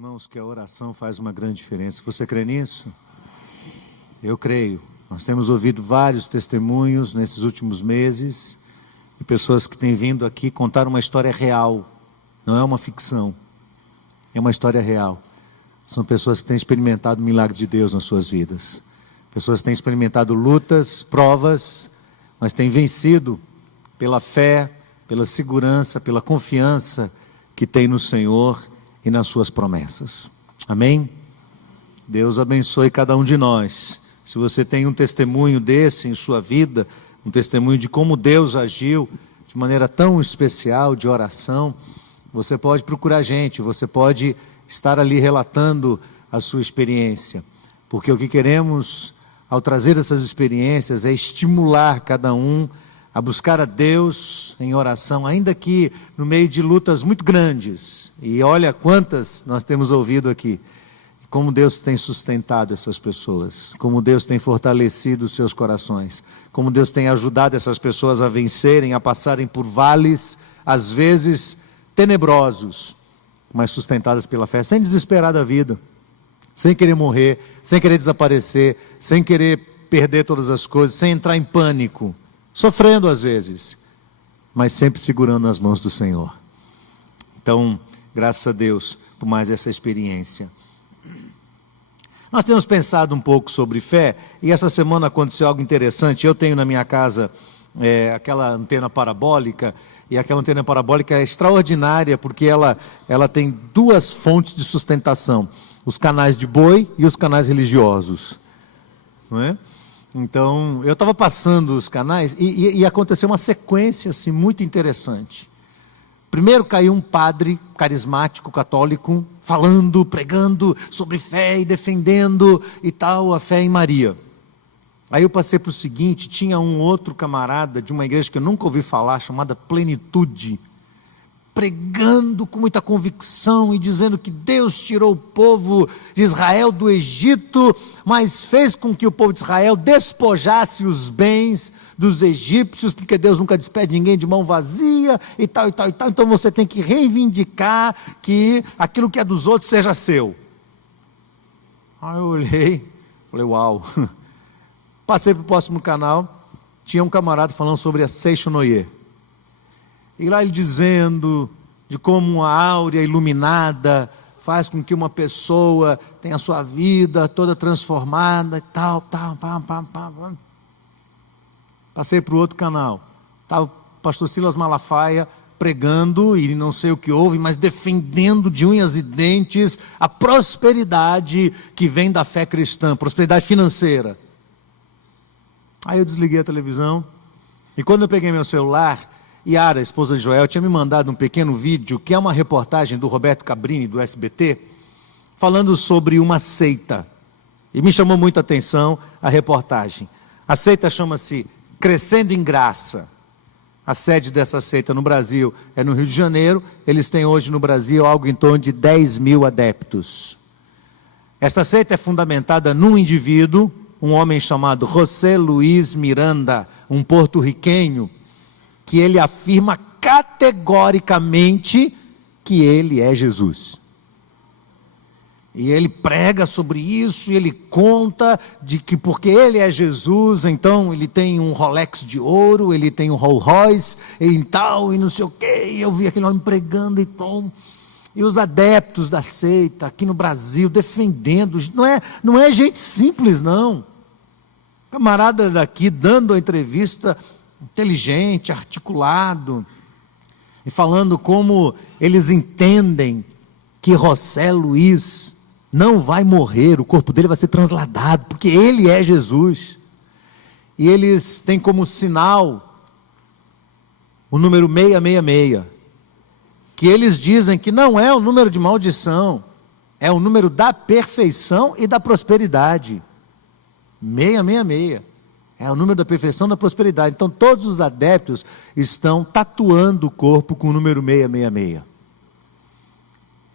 irmãos, que a oração faz uma grande diferença. Você crê nisso? Eu creio. Nós temos ouvido vários testemunhos nesses últimos meses, de pessoas que têm vindo aqui contar uma história real. Não é uma ficção, é uma história real. São pessoas que têm experimentado o milagre de Deus nas suas vidas. Pessoas que têm experimentado lutas, provas, mas têm vencido pela fé, pela segurança, pela confiança que tem no Senhor e nas suas promessas. Amém? Deus abençoe cada um de nós. Se você tem um testemunho desse em sua vida, um testemunho de como Deus agiu de maneira tão especial, de oração, você pode procurar a gente, você pode estar ali relatando a sua experiência, porque o que queremos ao trazer essas experiências é estimular cada um a buscar a Deus em oração, ainda que no meio de lutas muito grandes. E olha quantas nós temos ouvido aqui. Como Deus tem sustentado essas pessoas, como Deus tem fortalecido os seus corações, como Deus tem ajudado essas pessoas a vencerem, a passarem por vales, às vezes tenebrosos, mas sustentadas pela fé, sem desesperar da vida, sem querer morrer, sem querer desaparecer, sem querer perder todas as coisas, sem entrar em pânico, sofrendo às vezes, mas sempre segurando nas mãos do Senhor. Então, graças a Deus por mais essa experiência. Nós temos pensado um pouco sobre fé, e essa semana aconteceu algo interessante. Eu tenho na minha casa aquela antena parabólica, e aquela antena parabólica é extraordinária, porque ela tem duas fontes de sustentação, os canais de boi e os canais religiosos, não é? Então, eu estava passando os canais e aconteceu uma sequência assim, muito interessante. Primeiro caiu um padre carismático, católico, falando, pregando sobre fé e defendendo e tal, a fé em Maria. Aí eu passei para o seguinte, tinha um outro camarada de uma igreja que eu nunca ouvi falar, chamada Plenitude, pregando com muita convicção e dizendo que Deus tirou o povo de Israel do Egito, mas fez com que o povo de Israel despojasse os bens dos egípcios, porque Deus nunca despede ninguém de mão vazia, e tal, e tal, e tal. Então você tem que reivindicar que aquilo que é dos outros seja seu. Aí eu olhei, falei, uau. Passei para o próximo canal, tinha um camarada falando sobre a Seixonoye. E lá ele dizendo de como uma áurea iluminada faz com que uma pessoa tenha a sua vida toda transformada e tal, tal, pam, pam, pam, pam. Passei para o outro canal, estava o pastor Silas Malafaia pregando, e não sei o que houve, mas defendendo de unhas e dentes a prosperidade que vem da fé cristã, prosperidade financeira. Aí eu desliguei a televisão, e quando eu peguei meu celular, Yara, esposa de Joel, tinha me mandado um pequeno vídeo, que é uma reportagem do Roberto Cabrini, do SBT, falando sobre uma seita, e me chamou muita atenção a reportagem. A seita chama-se Crescendo em Graça. A sede dessa seita no Brasil é no Rio de Janeiro. Eles têm hoje no Brasil algo em torno de 10 mil adeptos. Esta seita é fundamentada num indivíduo, um homem chamado José Luiz Miranda, um porto-riquenho, que ele afirma categoricamente que ele é Jesus. E ele prega sobre isso, e ele conta de que porque ele é Jesus, então ele tem um Rolex de ouro, ele tem um Rolls Royce, e tal, e não sei o quê, e eu vi aquele homem pregando e tom. E os adeptos da seita aqui no Brasil defendendo, não é gente simples não. Camarada daqui dando a entrevista inteligente, articulado, e falando como eles entendem que José Luiz não vai morrer, o corpo dele vai ser transladado, porque ele é Jesus. E eles têm como sinal o número 666, que eles dizem que não é o número de maldição, é o número da perfeição e da prosperidade. 666. É o número da perfeição e da prosperidade. Então todos os adeptos estão tatuando o corpo com o número 666.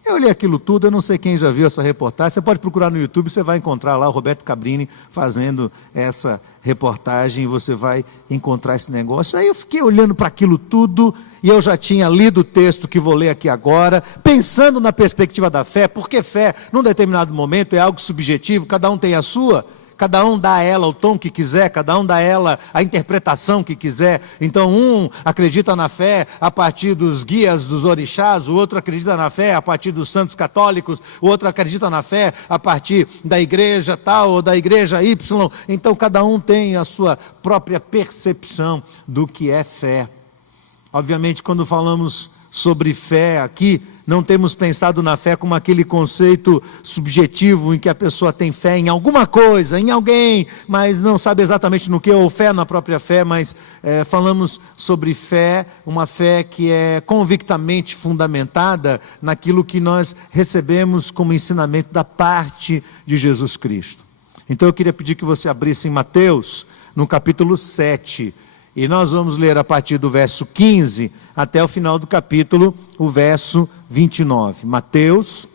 Eu olhei aquilo tudo, eu não sei quem já viu essa reportagem, você pode procurar no YouTube, você vai encontrar lá o Roberto Cabrini fazendo essa reportagem, e você vai encontrar esse negócio. Aí eu fiquei olhando para aquilo tudo, e eu já tinha lido o texto que vou ler aqui agora, pensando na perspectiva da fé, porque fé, num determinado momento, é algo subjetivo, cada um tem a sua, cada um dá a ela o tom que quiser, cada um dá a ela a interpretação que quiser. Então um acredita na fé a partir dos guias dos orixás, o outro acredita na fé a partir dos santos católicos, o outro acredita na fé a partir da igreja tal ou da igreja Y. Então cada um tem a sua própria percepção do que é fé. Obviamente, quando falamos sobre fé aqui, não temos pensado na fé como aquele conceito subjetivo em que a pessoa tem fé em alguma coisa, em alguém, mas não sabe exatamente no que, ou fé na própria fé, mas falamos sobre fé, uma fé que é convictamente fundamentada naquilo que nós recebemos como ensinamento da parte de Jesus Cristo. Então eu queria pedir que você abrisse em Mateus, no capítulo 7, e nós vamos ler a partir do verso 15 até o final do capítulo, o verso 29. Mateus,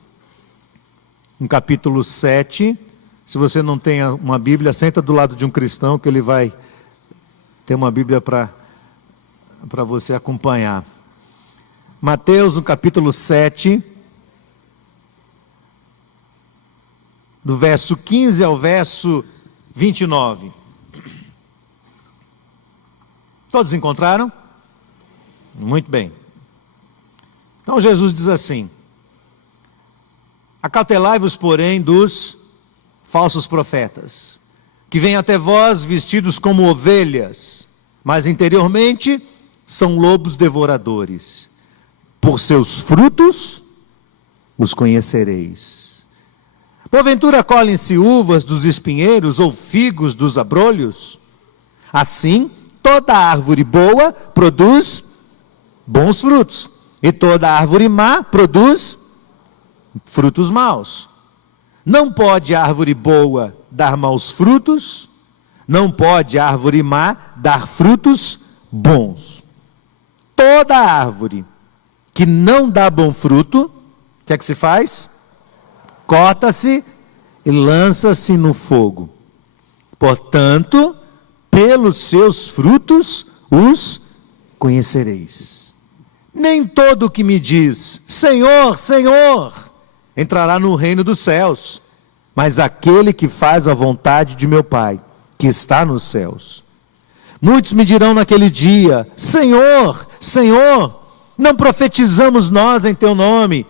no capítulo 7. Se você não tem uma Bíblia, senta do lado de um cristão que ele vai ter uma Bíblia para você acompanhar. Mateus, no capítulo 7, do verso 15 ao verso 29. Todos encontraram? Muito bem. Então Jesus diz assim: acautelai-vos, porém, dos falsos profetas, que vêm até vós vestidos como ovelhas, mas interiormente são lobos devoradores. Por seus frutos os conhecereis. Porventura colhem-se uvas dos espinheiros ou figos dos abrolhos? Assim, toda árvore boa produz bons frutos, e toda árvore má produz frutos maus. Não pode árvore boa dar maus frutos, não pode árvore má dar frutos bons. Toda árvore que não dá bom fruto, o que é que se faz? Corta-se e lança-se no fogo. Portanto, pelos seus frutos os conhecereis. Nem todo o que me diz, Senhor, Senhor, entrará no reino dos céus, mas aquele que faz a vontade de meu Pai, que está nos céus. Muitos me dirão naquele dia, Senhor, Senhor, não profetizamos nós em teu nome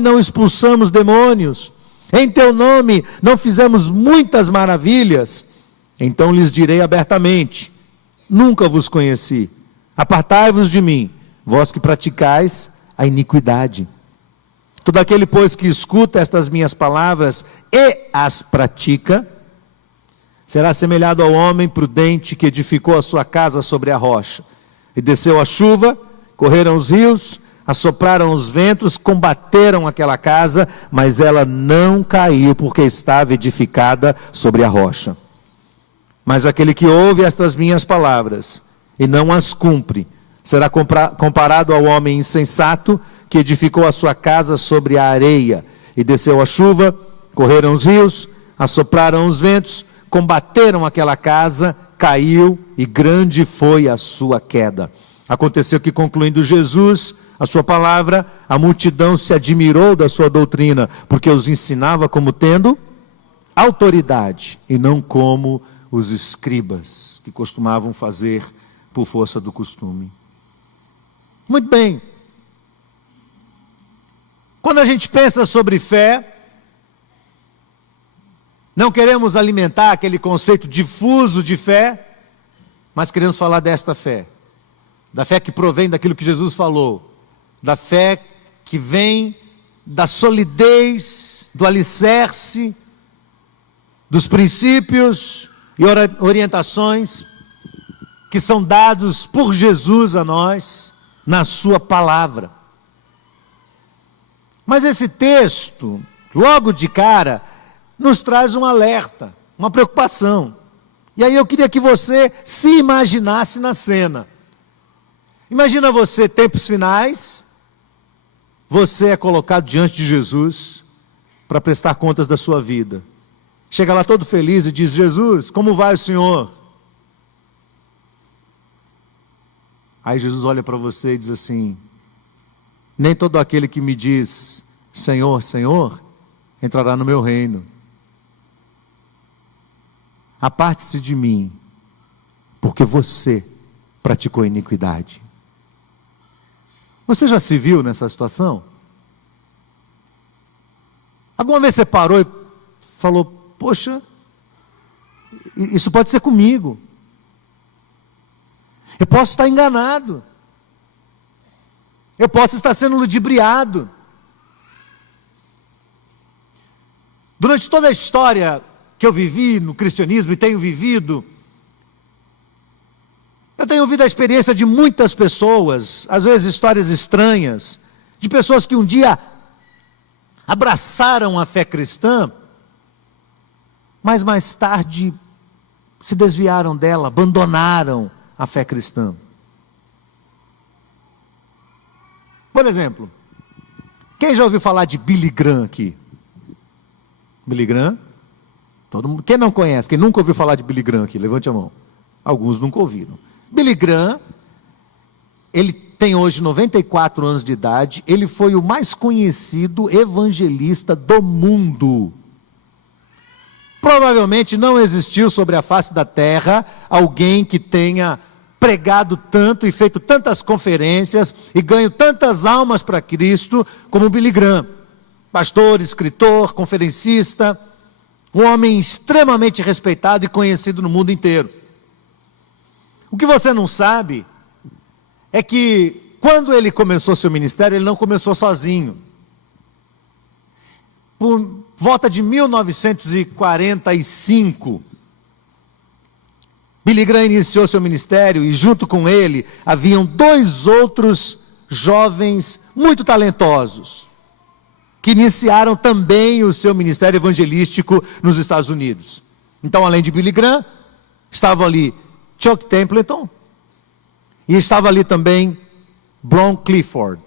não expulsamos demônios, em teu nome não fizemos muitas maravilhas. Então lhes direi abertamente, nunca vos conheci, apartai-vos de mim, vós que praticais a iniquidade. Todo aquele, pois, que escuta estas minhas palavras e as pratica, será semelhado ao homem prudente que edificou a sua casa sobre a rocha. E desceu a chuva, correram os rios, assopraram os ventos, combateram aquela casa, mas ela não caiu, porque estava edificada sobre a rocha. Mas aquele que ouve estas minhas palavras e não as cumpre, será comparado ao homem insensato que edificou a sua casa sobre a areia. E desceu a chuva, correram os rios, assopraram os ventos, combateram aquela casa, caiu e grande foi a sua queda. Aconteceu que, concluindo Jesus a sua palavra, a multidão se admirou da sua doutrina, porque os ensinava como tendo autoridade, e não como os escribas, que costumavam fazer por força do costume. Muito bem. Quando a gente pensa sobre fé, não queremos alimentar aquele conceito difuso de fé, mas queremos falar desta fé. Da fé que provém daquilo que Jesus falou. Da fé que vem da solidez, do alicerce, dos princípios e orientações que são dados por Jesus a nós, na sua palavra. Mas esse texto, logo de cara, nos traz um alerta, uma preocupação. E aí eu queria que você se imaginasse na cena. Imagina você, tempos finais, você é colocado diante de Jesus para prestar contas da sua vida. Chega lá todo feliz e diz: Jesus, como vai o senhor? Aí Jesus olha para você e diz assim: nem todo aquele que me diz Senhor, Senhor, entrará no meu reino. Aparte-se de mim, porque você praticou iniquidade. Você já se viu nessa situação? Alguma vez você parou e falou: poxa, isso pode ser comigo. Eu posso estar enganado. Eu posso estar sendo ludibriado. Durante toda a história que eu vivi no cristianismo e tenho vivido, eu tenho ouvido a experiência de muitas pessoas, às vezes histórias estranhas, de pessoas que um dia abraçaram a fé cristã, mas mais tarde se desviaram dela, abandonaram a fé cristã. Por exemplo, quem já ouviu falar de Billy Graham aqui? Billy Graham? Todo mundo. Quem não conhece, quem nunca ouviu falar de Billy Graham aqui? Levante a mão. Alguns nunca ouviram. Billy Graham, ele tem hoje 94 anos de idade, ele foi o mais conhecido evangelista do mundo. Provavelmente não existiu sobre a face da terra alguém que tenha pregado tanto e feito tantas conferências e ganho tantas almas para Cristo como Billy Graham. Pastor, escritor, conferencista, um homem extremamente respeitado e conhecido no mundo inteiro. O que você não sabe é que quando ele começou seu ministério, ele não começou sozinho. Por volta de 1945, Billy Graham iniciou seu ministério e junto com ele haviam 2 outros jovens muito talentosos, que iniciaram também o seu ministério evangelístico nos Estados Unidos. Então, além de Billy Graham, estavam ali Chuck Templeton e estava ali também Bron Clifford.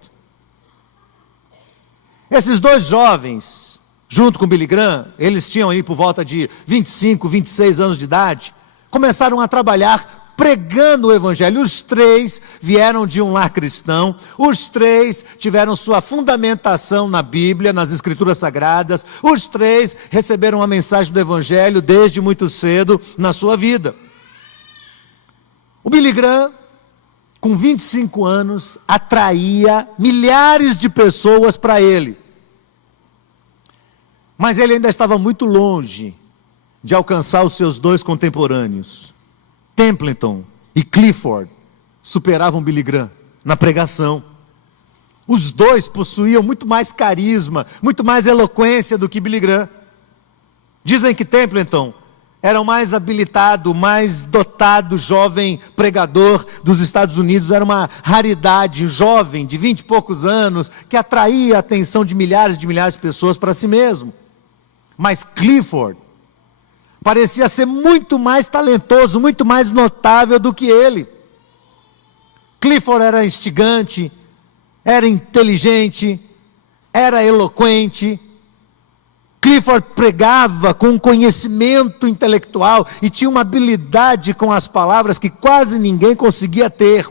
Esses 2 jovens, junto com Billy Graham, eles tinham ali por volta de 25, 26 anos de idade, começaram a trabalhar pregando o evangelho. Os 3 vieram de um lar cristão, os 3 tiveram sua fundamentação na Bíblia, nas Escrituras Sagradas, os 3 receberam a mensagem do evangelho desde muito cedo na sua vida. O Billy Graham, com 25 anos, atraía milhares de pessoas para ele. Mas ele ainda estava muito longe de alcançar os seus 2 contemporâneos. Templeton e Clifford superavam Billy Graham na pregação. Os 2 possuíam muito mais carisma, muito mais eloquência do que Billy Graham. Dizem que Templeton era o mais habilitado, mais dotado jovem pregador dos Estados Unidos. Era uma raridade, jovem de 20 e poucos anos, que atraía a atenção de milhares de pessoas para si mesmo. Mas Clifford parecia ser muito mais talentoso, muito mais notável do que ele. Clifford era instigante, era inteligente, era eloquente. Clifford pregava com um conhecimento intelectual e tinha uma habilidade com as palavras que quase ninguém conseguia ter.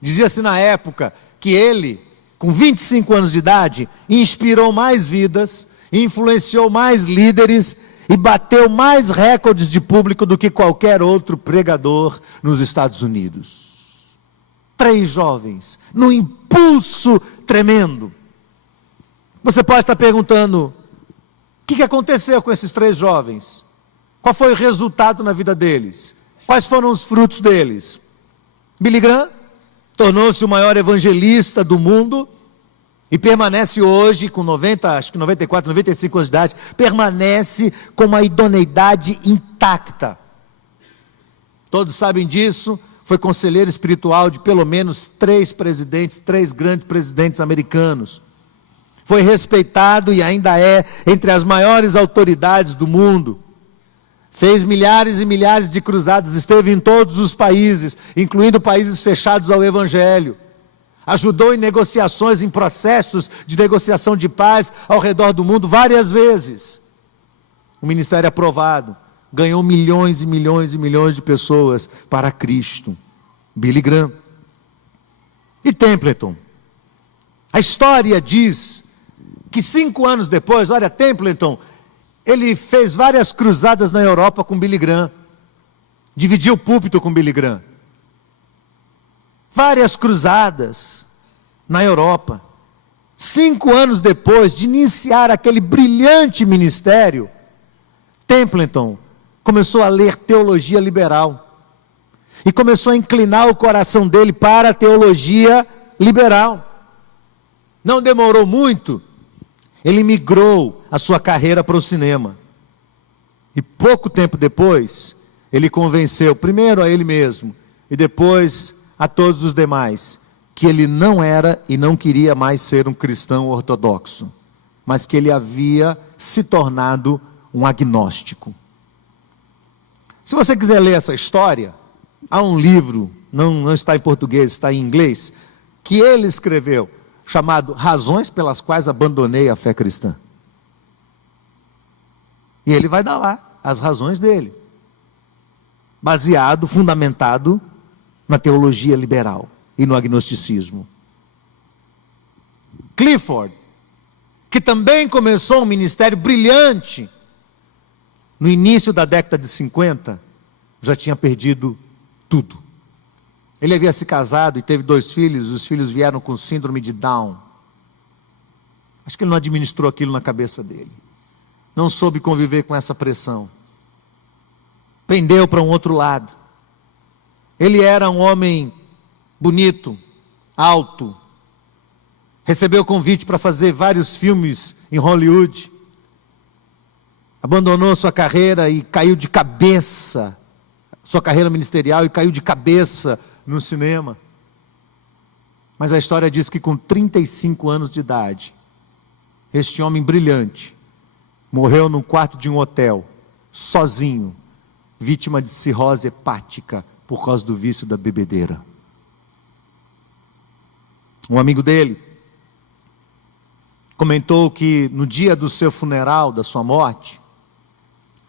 Dizia-se na época que ele, com 25 anos de idade, inspirou mais vidas, influenciou mais líderes e bateu mais recordes de público do que qualquer outro pregador nos Estados Unidos. 3 jovens, num impulso tremendo. Você pode estar perguntando: o que aconteceu com esses 3 jovens? Qual foi o resultado na vida deles? Quais foram os frutos deles? Billy Graham tornou-se o maior evangelista do mundo e permanece hoje com 94, 95 anos de idade, permanece com uma idoneidade intacta. Todos sabem disso. Foi conselheiro espiritual de pelo menos 3 grandes presidentes americanos. Foi respeitado e ainda é entre as maiores autoridades do mundo. Fez milhares e milhares de cruzadas, esteve em todos os países, incluindo países fechados ao evangelho. ajudou em negociações, em processos de negociação de paz ao redor do mundo várias vezes. O ministério aprovado, ganhou milhões e milhões e milhões de pessoas para Cristo. Billy Graham. E Templeton. A história diz que 5 anos depois, olha, Templeton, ele fez várias cruzadas na Europa com Billy Graham. Dividiu o púlpito com Billy Graham. Várias cruzadas na Europa. 5 anos depois de iniciar aquele brilhante ministério, Templeton começou a ler teologia liberal. E começou a inclinar o coração dele para a teologia liberal. Não demorou muito, ele migrou a sua carreira para o cinema. E pouco tempo depois, ele convenceu primeiro a ele mesmo e depois a todos os demais que ele não era e não queria mais ser um cristão ortodoxo, mas que ele havia se tornado um agnóstico. Se você quiser ler essa história, há um livro, não está em português, está em inglês, que ele escreveu, chamado Razões pelas quais abandonei a fé cristã. E ele vai dar lá as razões dele, baseado, fundamentado na teologia liberal e no agnosticismo. Clifford, que também começou um ministério brilhante no início da década de 50, já tinha perdido tudo. Ele havia se casado e teve 2 filhos, os filhos vieram com síndrome de Down. Acho que ele não administrou aquilo na cabeça dele. Não soube conviver com essa pressão. Pendeu para um outro lado. Ele era um homem bonito, alto. Recebeu convite para fazer vários filmes em Hollywood. Abandonou sua carreira e caiu de cabeça, sua carreira ministerial, e caiu de cabeça no cinema. Mas a história diz que com 35 anos de idade, este homem brilhante morreu num quarto de um hotel, sozinho, vítima de cirrose hepática por causa do vício da bebedeira. Um amigo dele comentou que no dia do seu funeral, da sua morte,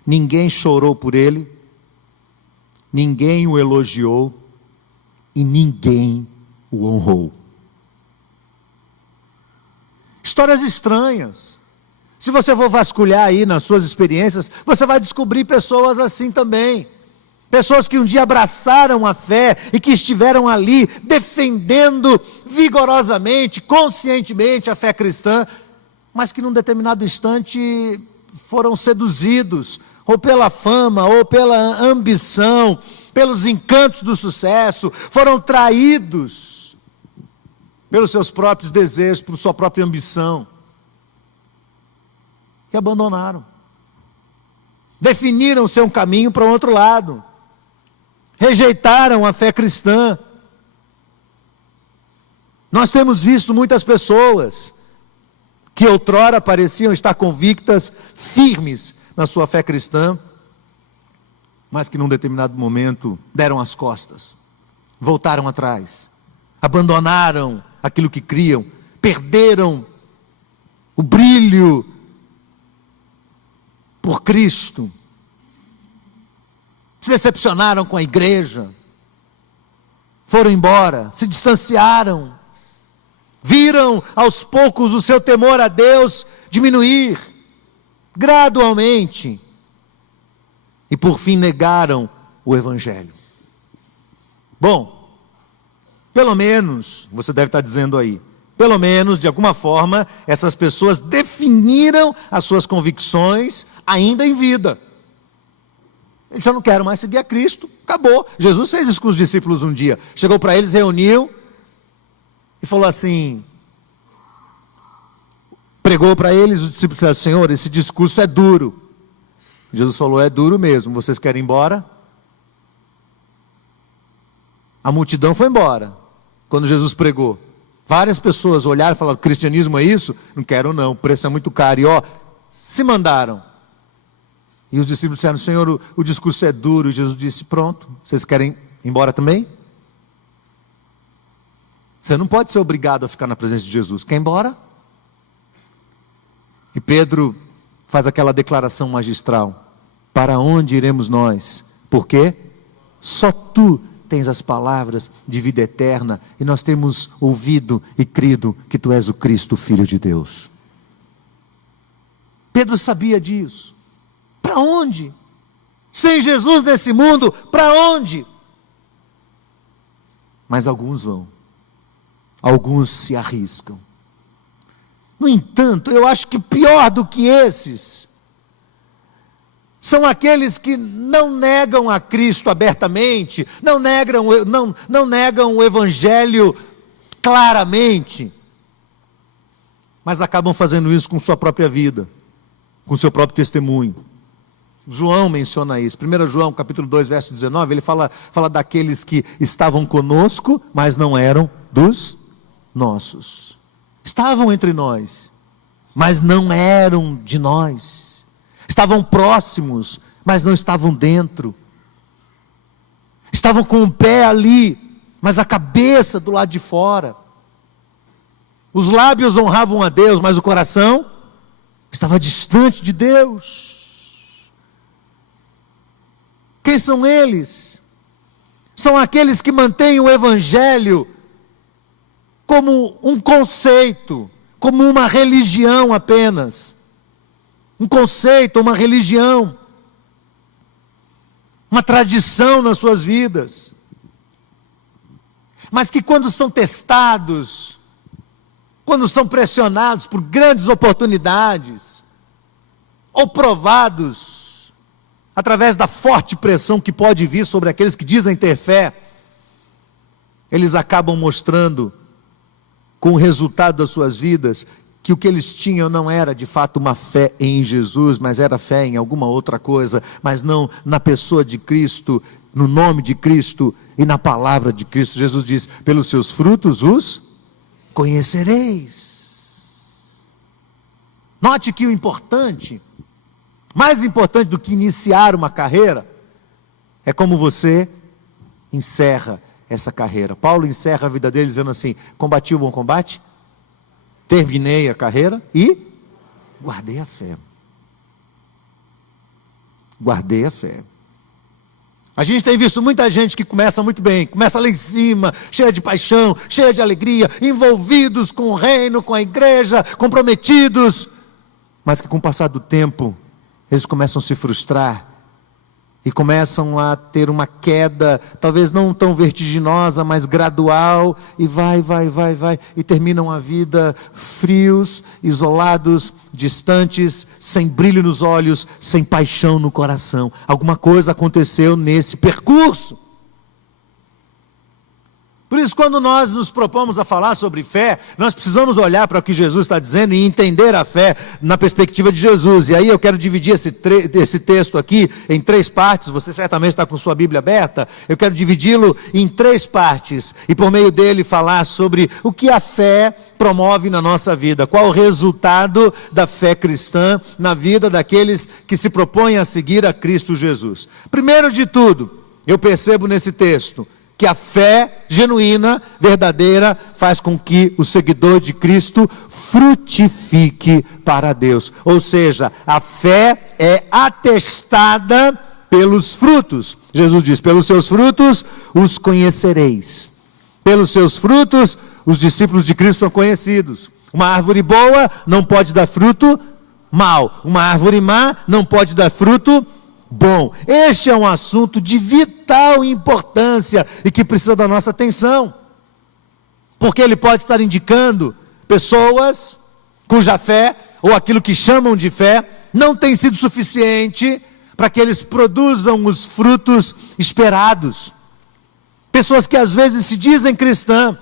ninguém chorou por ele, ninguém o elogiou e ninguém o honrou. Histórias estranhas. Se você for vasculhar aí nas suas experiências, você vai descobrir pessoas assim também. Pessoas que um dia abraçaram a fé e que estiveram ali defendendo vigorosamente, conscientemente a fé cristã, mas que num determinado instante foram seduzidos, ou pela fama, ou pela ambição, pelos encantos do sucesso, foram traídos pelos seus próprios desejos, por sua própria ambição, e abandonaram. Definiram seu caminho para um outro lado. Rejeitaram a fé cristã. Nós temos visto muitas pessoas que outrora pareciam estar convictas, firmes na sua fé cristã, mas que num determinado momento deram as costas, voltaram atrás, abandonaram aquilo que criam, perderam o brilho por Cristo, se decepcionaram com a igreja, foram embora, se distanciaram, viram aos poucos o seu temor a Deus diminuir, gradualmente, e por fim negaram o Evangelho. Bom, pelo menos, você deve estar dizendo aí, pelo menos, de alguma forma, essas pessoas definiram as suas convicções ainda em vida. Eles disseram, não quero mais seguir a Cristo, acabou. Jesus fez isso com os discípulos um dia, chegou para eles, reuniu, e falou assim, pregou para eles, os discípulos disseram, Senhor, esse discurso é duro. Jesus falou, é duro mesmo, vocês querem ir embora? A multidão foi embora, quando Jesus pregou. Várias pessoas olharam e falaram, cristianismo é isso? Não quero não, o preço é muito caro. E se mandaram. E os discípulos disseram, Senhor, o discurso é duro. E Jesus disse, pronto, vocês querem ir embora também? Você não pode ser obrigado a ficar na presença de Jesus. Quer ir embora? E Pedro faz aquela declaração magistral: para onde iremos nós? Porque só tu tens as palavras de vida eterna, e nós temos ouvido e crido que tu és o Cristo, Filho de Deus. Pedro sabia disso. Para onde? Sem Jesus nesse mundo, para onde? Mas alguns vão. Alguns se arriscam. No entanto, eu acho que pior do que esses são aqueles que não negam a Cristo abertamente, não negam o Evangelho claramente, mas acabam fazendo isso com sua própria vida, com seu próprio testemunho. João menciona isso. 1 João capítulo 2, verso 19, ele fala daqueles que estavam conosco, mas não eram dos nossos. Estavam entre nós, mas não eram de nós. Estavam próximos, mas não estavam dentro. Estavam com o pé ali, mas a cabeça do lado de fora. Os lábios honravam a Deus, mas o coração estava distante de Deus. Quem são eles? São aqueles que mantêm o Evangelho como um conceito, como uma religião apenas. Um conceito, uma religião, uma tradição nas suas vidas. Mas que quando são testados, quando são pressionados por grandes oportunidades, ou provados, através da forte pressão que pode vir sobre aqueles que dizem ter fé, eles acabam mostrando, com o resultado das suas vidas, que o que eles tinham não era de fato uma fé em Jesus, mas era fé em alguma outra coisa, mas não na pessoa de Cristo, no nome de Cristo e na palavra de Cristo. Jesus diz: pelos seus frutos os conhecereis. Note que o importante, mais importante do que iniciar uma carreira, é como você encerra essa carreira. Paulo encerra a vida dele dizendo assim: combati o bom combate, terminei a carreira e guardei a fé. Guardei a fé. A gente tem visto muita gente que começa muito bem, começa lá em cima, cheia de paixão, cheia de alegria, envolvidos com o reino, com a igreja, comprometidos, mas que com o passar do tempo, eles começam a se frustrar e começam a ter uma queda, talvez não tão vertiginosa, mas gradual, e vai, e terminam a vida frios, isolados, distantes, sem brilho nos olhos, sem paixão no coração. Alguma coisa aconteceu nesse percurso. Por isso, quando nós nos propomos a falar sobre fé, nós precisamos olhar para o que Jesus está dizendo e entender a fé na perspectiva de Jesus. E aí eu quero dividir esse texto aqui em 3 partes. Você certamente está com sua Bíblia aberta. Eu quero dividi-lo em 3 partes e por meio dele falar sobre o que a fé promove na nossa vida. Qual o resultado da fé cristã na vida daqueles que se propõem a seguir a Cristo Jesus. Primeiro de tudo, eu percebo nesse texto que a fé genuína, verdadeira, faz com que o seguidor de Cristo frutifique para Deus. Ou seja, a fé é atestada pelos frutos. Jesus diz: pelos seus frutos os conhecereis. Pelos seus frutos os discípulos de Cristo são conhecidos. Uma árvore boa não pode dar fruto mau. Uma árvore má não pode dar fruto bom. Este é um assunto de vital importância e que precisa da nossa atenção, porque ele pode estar indicando pessoas cuja fé, ou aquilo que chamam de fé, não tem sido suficiente para que eles produzam os frutos esperados. Pessoas que às vezes se dizem cristã,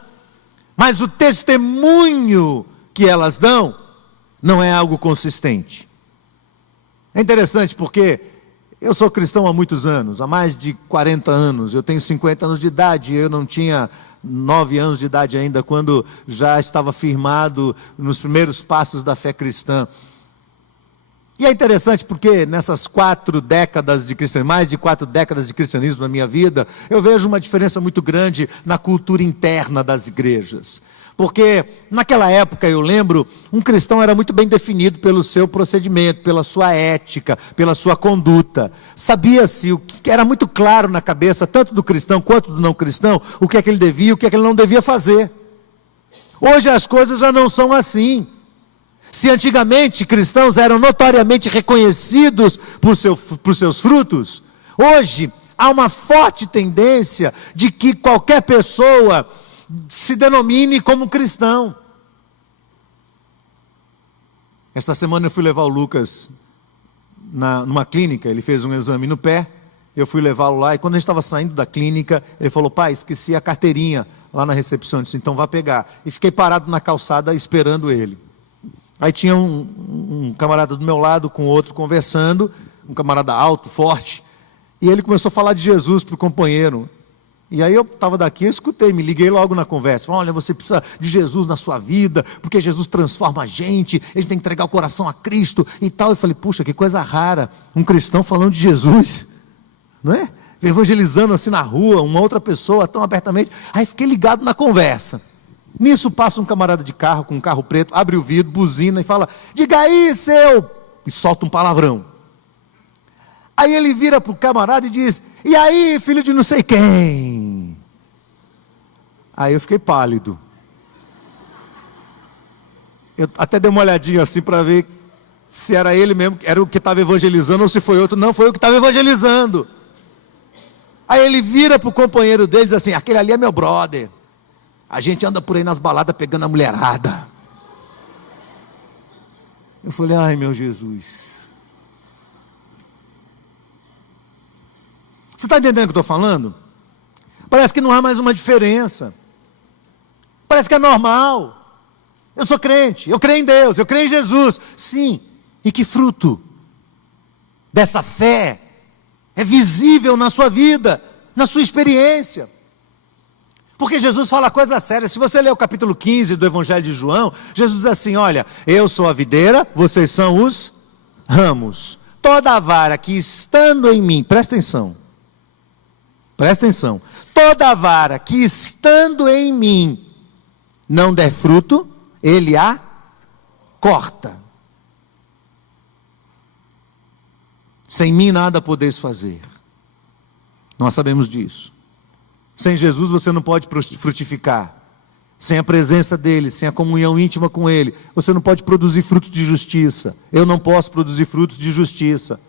mas o testemunho que elas dão não é algo consistente. É interessante porque eu sou cristão há muitos anos, há mais de 40 anos, eu tenho 50 anos de idade, eu não tinha 9 anos de idade ainda, quando já estava firmado nos primeiros passos da fé cristã. E é interessante porque nessas 4 décadas de cristianismo, mais de 4 décadas de cristianismo na minha vida, eu vejo uma diferença muito grande na cultura interna das igrejas. Porque naquela época, eu lembro, um cristão era muito bem definido pelo seu procedimento, pela sua ética, pela sua conduta. Sabia-se, era muito claro na cabeça, tanto do cristão quanto do não cristão, o que é que ele devia e o que é que ele não devia fazer. Hoje as coisas já não são assim. Se antigamente cristãos eram notoriamente reconhecidos por seus frutos, hoje há uma forte tendência de que qualquer pessoa se denomine como cristão. Esta semana eu fui levar o Lucas numa clínica, ele fez um exame no pé, eu fui levá-lo lá, e quando a gente estava saindo da clínica, ele falou: pai, esqueci a carteirinha lá na recepção. Eu disse: então vá pegar. E fiquei parado na calçada esperando ele. Aí tinha um camarada do meu lado com outro conversando, um camarada alto, forte, e ele começou a falar de Jesus para o companheiro. E aí eu estava daqui, eu escutei, me liguei logo na conversa. Falei: olha, você precisa de Jesus na sua vida, porque Jesus transforma a gente tem que entregar o coração a Cristo e tal. Eu falei: puxa, que coisa rara, um cristão falando de Jesus, não é? Evangelizando assim na rua, uma outra pessoa tão abertamente. Aí fiquei ligado na conversa. Nisso passa um camarada de carro, com um carro preto, abre o vidro, buzina e fala: diga aí, seu... E solta um palavrão. Aí ele vira para o camarada e diz: e aí, filho de não sei quem? Aí eu fiquei pálido. Eu até dei uma olhadinha assim para ver se era ele mesmo, era o que estava evangelizando, ou se foi outro. Não, foi o que estava evangelizando. Aí ele vira para o companheiro dele e diz assim: aquele ali é meu brother. A gente anda por aí nas baladas pegando a mulherada. Eu falei: ai, meu Jesus. Você está entendendo o que eu estou falando? Parece que não há mais uma diferença. Parece que é normal. Eu sou crente, eu creio em Deus, eu creio em Jesus. Sim, e que fruto dessa fé é visível na sua vida, na sua experiência? Porque Jesus fala coisa séria. Se você ler o capítulo 15 do Evangelho de João, Jesus diz assim: olha, eu sou a videira, vocês são os ramos. Toda vara que estando em mim, presta atenção, toda vara que estando em mim não der fruto, ele a corta. Sem mim nada podeis fazer. Nós sabemos disso. Sem Jesus você não pode frutificar. Sem a presença dele, sem a comunhão íntima com ele, você não pode produzir frutos de justiça. Eu não posso produzir frutos de justiça.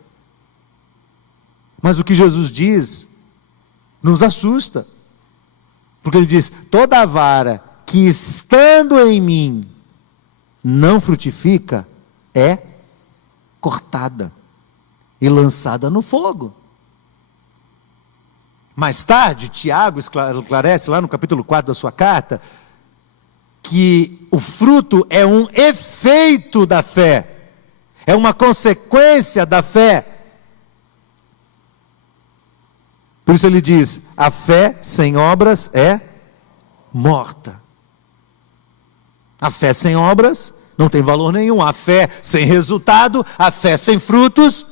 Mas o que Jesus diz nos assusta. Porque ele diz: toda vara que estando em mim não frutifica é cortada e lançada no fogo. Mais tarde, Tiago esclarece lá no capítulo 4 da sua carta, que o fruto é um efeito da fé, é uma consequência da fé. Por isso ele diz: a fé sem obras é morta. A fé sem obras não tem valor nenhum. A fé sem resultado, a fé sem frutos,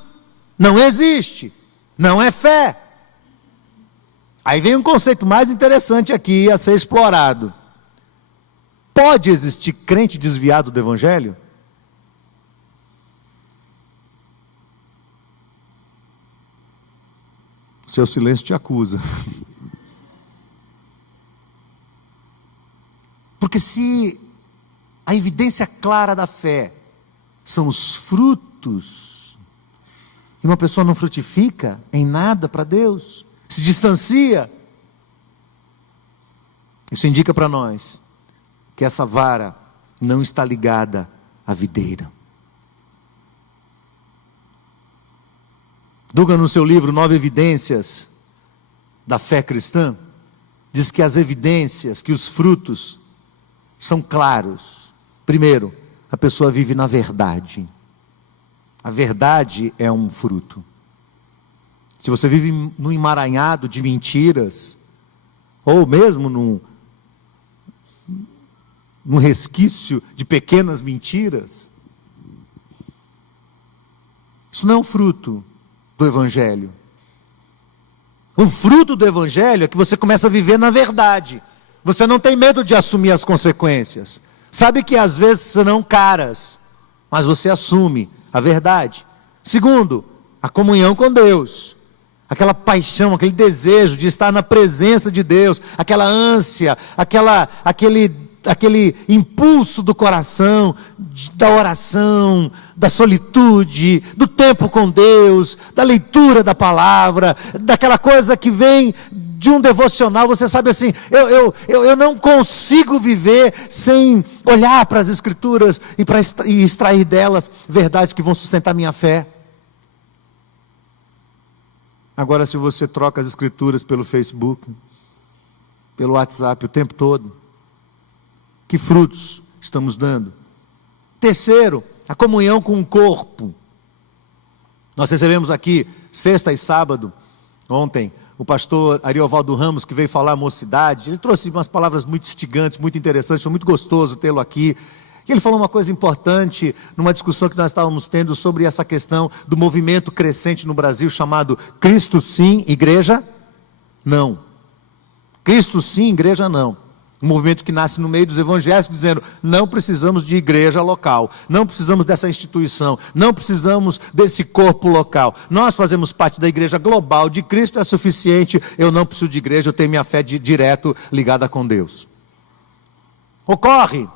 não existe, não é fé. Aí vem um conceito mais interessante aqui a ser explorado. Pode existir crente desviado do Evangelho? Seu silêncio te acusa. Porque se a evidência clara da fé são os frutos, e uma pessoa não frutifica em nada para Deus, se distancia, isso indica para nós que essa vara não está ligada à videira. Dugan, no seu livro 9 Evidências da Fé Cristã, diz que as evidências, que os frutos são claros. Primeiro, a pessoa vive na verdade. A verdade é um fruto. Se você vive num emaranhado de mentiras, ou mesmo num resquício de pequenas mentiras, Isso não é um fruto do Evangelho. O fruto do Evangelho é que você começa a viver na verdade. Você não tem medo de assumir as consequências. Sabe que às vezes serão caras, mas você assume a verdade. Segundo, a comunhão com Deus. Aquela paixão, aquele desejo de estar na presença de Deus, aquela ânsia, aquele impulso do coração, da oração, da solitude, do tempo com Deus, da leitura da palavra, daquela coisa que vem de um devocional. Você sabe assim, eu não consigo viver sem olhar para as Escrituras e extrair delas verdades que vão sustentar minha fé. Agora, se você troca as Escrituras pelo Facebook, pelo WhatsApp o tempo todo, que frutos estamos dando? Terceiro, a comunhão com o corpo. Nós recebemos aqui, sexta e sábado, ontem, o pastor Ariovaldo Ramos, que veio falar à mocidade. Ele trouxe umas palavras muito instigantes, muito interessantes, foi muito gostoso tê-lo aqui. E ele falou uma coisa importante, numa discussão que nós estávamos tendo sobre essa questão do movimento crescente no Brasil, chamado Cristo sim, igreja não. Cristo sim, igreja não. Um movimento que nasce no meio dos evangélicos, dizendo, não precisamos de igreja local, não precisamos dessa instituição, não precisamos desse corpo local. Nós fazemos parte da igreja global de Cristo, é suficiente, eu não preciso de igreja, eu tenho minha fé direto ligada com Deus. Ocorre,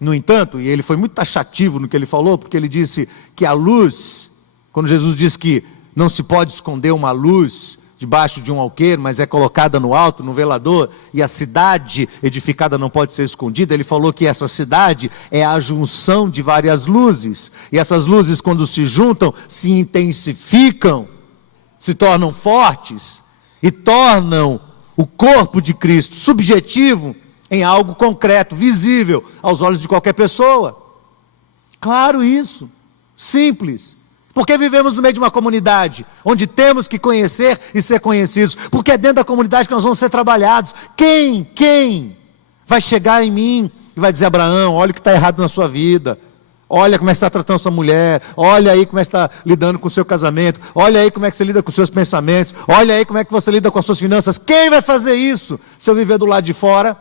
no entanto, e ele foi muito taxativo no que ele falou, porque ele disse que a luz, quando Jesus disse que não se pode esconder uma luz debaixo de um alqueire, mas é colocada no alto, no velador, e a cidade edificada não pode ser escondida, ele falou que essa cidade é a junção de várias luzes, e essas luzes quando se juntam, se intensificam, se tornam fortes, e tornam o corpo de Cristo subjetivo em algo concreto, visível aos olhos de qualquer pessoa. Claro isso, simples. Porque vivemos no meio de uma comunidade, onde temos que conhecer e ser conhecidos, porque é dentro da comunidade que nós vamos ser trabalhados. Quem vai chegar em mim e vai dizer, Abraão, olha o que está errado na sua vida, olha como é que você está tratando sua mulher, olha aí como é que você está lidando com o seu casamento, olha aí como é que você lida com os seus pensamentos, olha aí como é que você lida com as suas finanças. Quem vai fazer isso? Se eu viver do lado de fora,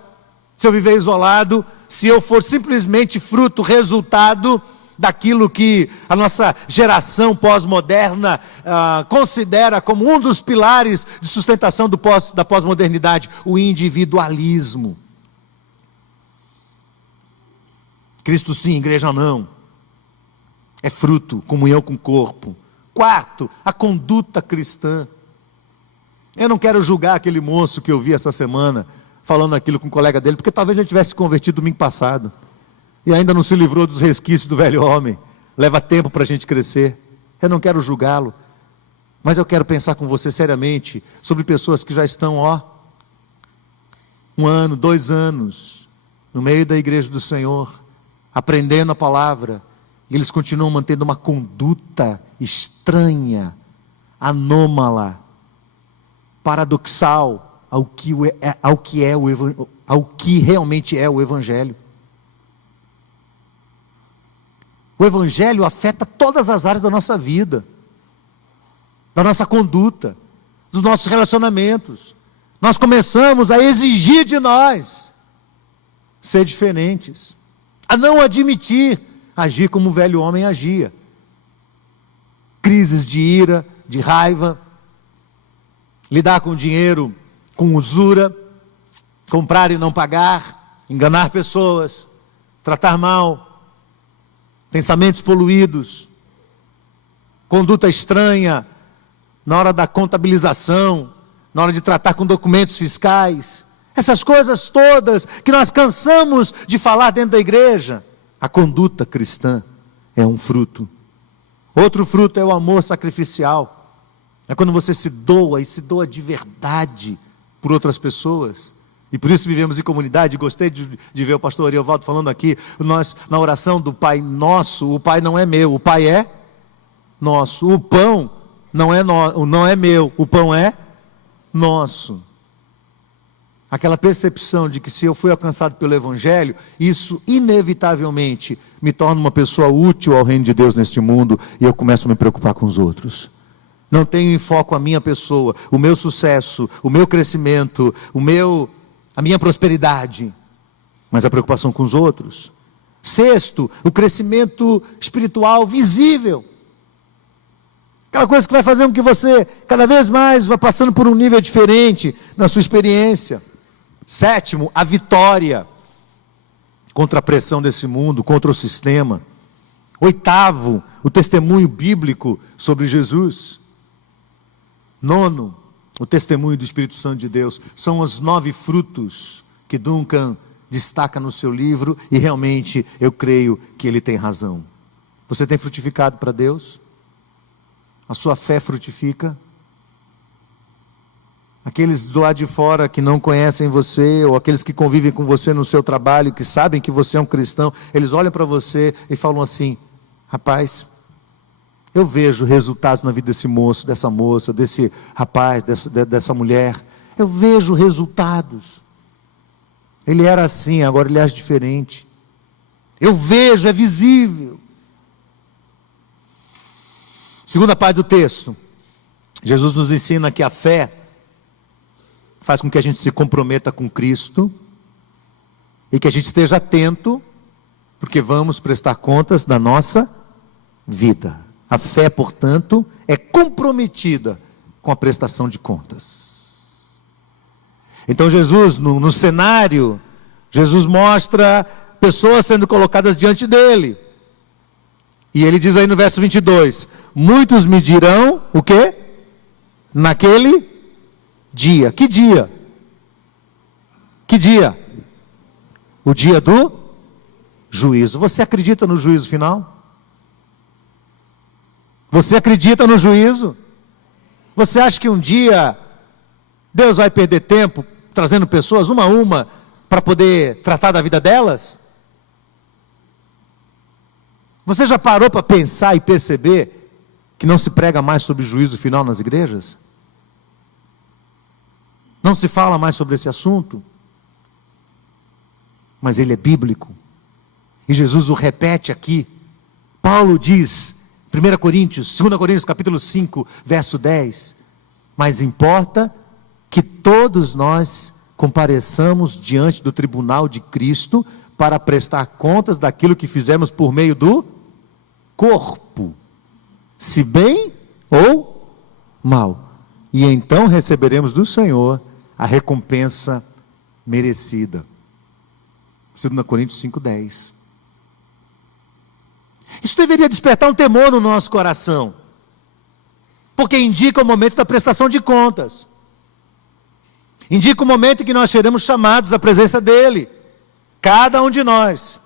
se eu viver isolado, se eu for simplesmente fruto, resultado daquilo que a nossa geração pós-moderna considera como um dos pilares de sustentação da pós-modernidade, o individualismo. Cristo sim, igreja não. É fruto, comunhão com o corpo. Quarto, a conduta cristã. Eu não quero julgar aquele moço que eu vi essa semana, falando aquilo com um colega dele, porque talvez ele tivesse se convertido domingo passado e ainda não se livrou dos resquícios do velho homem. Leva tempo para a gente crescer. Eu não quero julgá-lo, mas eu quero pensar com você seriamente sobre pessoas que já estão, 1 ano, 2 anos, no meio da igreja do Senhor, aprendendo a palavra, e eles continuam mantendo uma conduta estranha, anômala, paradoxal ao que realmente é o Evangelho. O Evangelho afeta todas as áreas da nossa vida, da nossa conduta, dos nossos relacionamentos. Nós começamos a exigir de nós ser diferentes, a não admitir agir como o velho homem agia. Crises de ira, de raiva, lidar com dinheiro com usura, comprar e não pagar, enganar pessoas, tratar mal, pensamentos poluídos, conduta estranha na hora da contabilização, na hora de tratar com documentos fiscais, essas coisas todas que nós cansamos de falar dentro da igreja. A conduta cristã é um fruto. Outro fruto é o amor sacrificial. É quando você se doa, e se doa de verdade por outras pessoas. E por isso vivemos em comunidade. Gostei de ver o pastor Ariovaldo falando aqui, nós, na oração do Pai Nosso, o Pai não é meu, o Pai é nosso. O pão não é meu, o pão é nosso. aquela percepção de que se eu fui alcançado pelo Evangelho, isso inevitavelmente me torna uma pessoa útil ao reino de Deus neste mundo, e eu começo a me preocupar com os outros. Não tenho em foco a minha pessoa, o meu sucesso, o meu crescimento, a minha prosperidade, mas a preocupação com os outros. Sexto, o crescimento espiritual visível. Aquela coisa que vai fazer com que você cada vez mais vá passando por um nível diferente na sua experiência. Sétimo, a vitória contra a pressão desse mundo, contra o sistema. Oitavo, o testemunho bíblico sobre Jesus. Nono, o testemunho do Espírito Santo de Deus. São os 9 frutos que Duncan destaca no seu livro, e realmente eu creio que ele tem razão. Você tem frutificado para Deus? A sua fé frutifica? Aqueles do lado de fora que não conhecem você, ou aqueles que convivem com você no seu trabalho, que sabem que você é um cristão, eles olham para você e falam assim: rapaz, eu vejo resultados na vida desse moço, dessa moça, desse rapaz, dessa mulher. Eu vejo resultados. Ele era assim, agora ele age diferente. Eu vejo, é visível. Segunda parte do texto, Jesus nos ensina que a fé faz com que a gente se comprometa com Cristo e que a gente esteja atento, porque vamos prestar contas da nossa vida. A fé, portanto, é comprometida com a prestação de contas. Então Jesus, no cenário, Jesus mostra pessoas sendo colocadas diante dele. E ele diz aí no verso 22, muitos me dirão, o quê? Naquele dia. Que dia? Que dia? O dia do juízo. Você acredita no juízo final? Você acredita no juízo? Você acha que um dia Deus vai perder tempo trazendo pessoas uma a uma para poder tratar da vida delas? Você já parou para pensar e perceber que não se prega mais sobre o juízo final nas igrejas? Não se fala mais sobre esse assunto? Mas ele é bíblico. E Jesus o repete aqui. Paulo diz, 2 Coríntios capítulo 5, verso 10, mas importa que todos nós compareçamos diante do tribunal de Cristo para prestar contas daquilo que fizemos por meio do corpo, se bem ou mal, e então receberemos do Senhor a recompensa merecida. 2 Coríntios 5:10. Isso deveria despertar um temor no nosso coração, porque indica o momento da prestação de contas, indica o momento em que nós seremos chamados à presença dele, cada um de nós.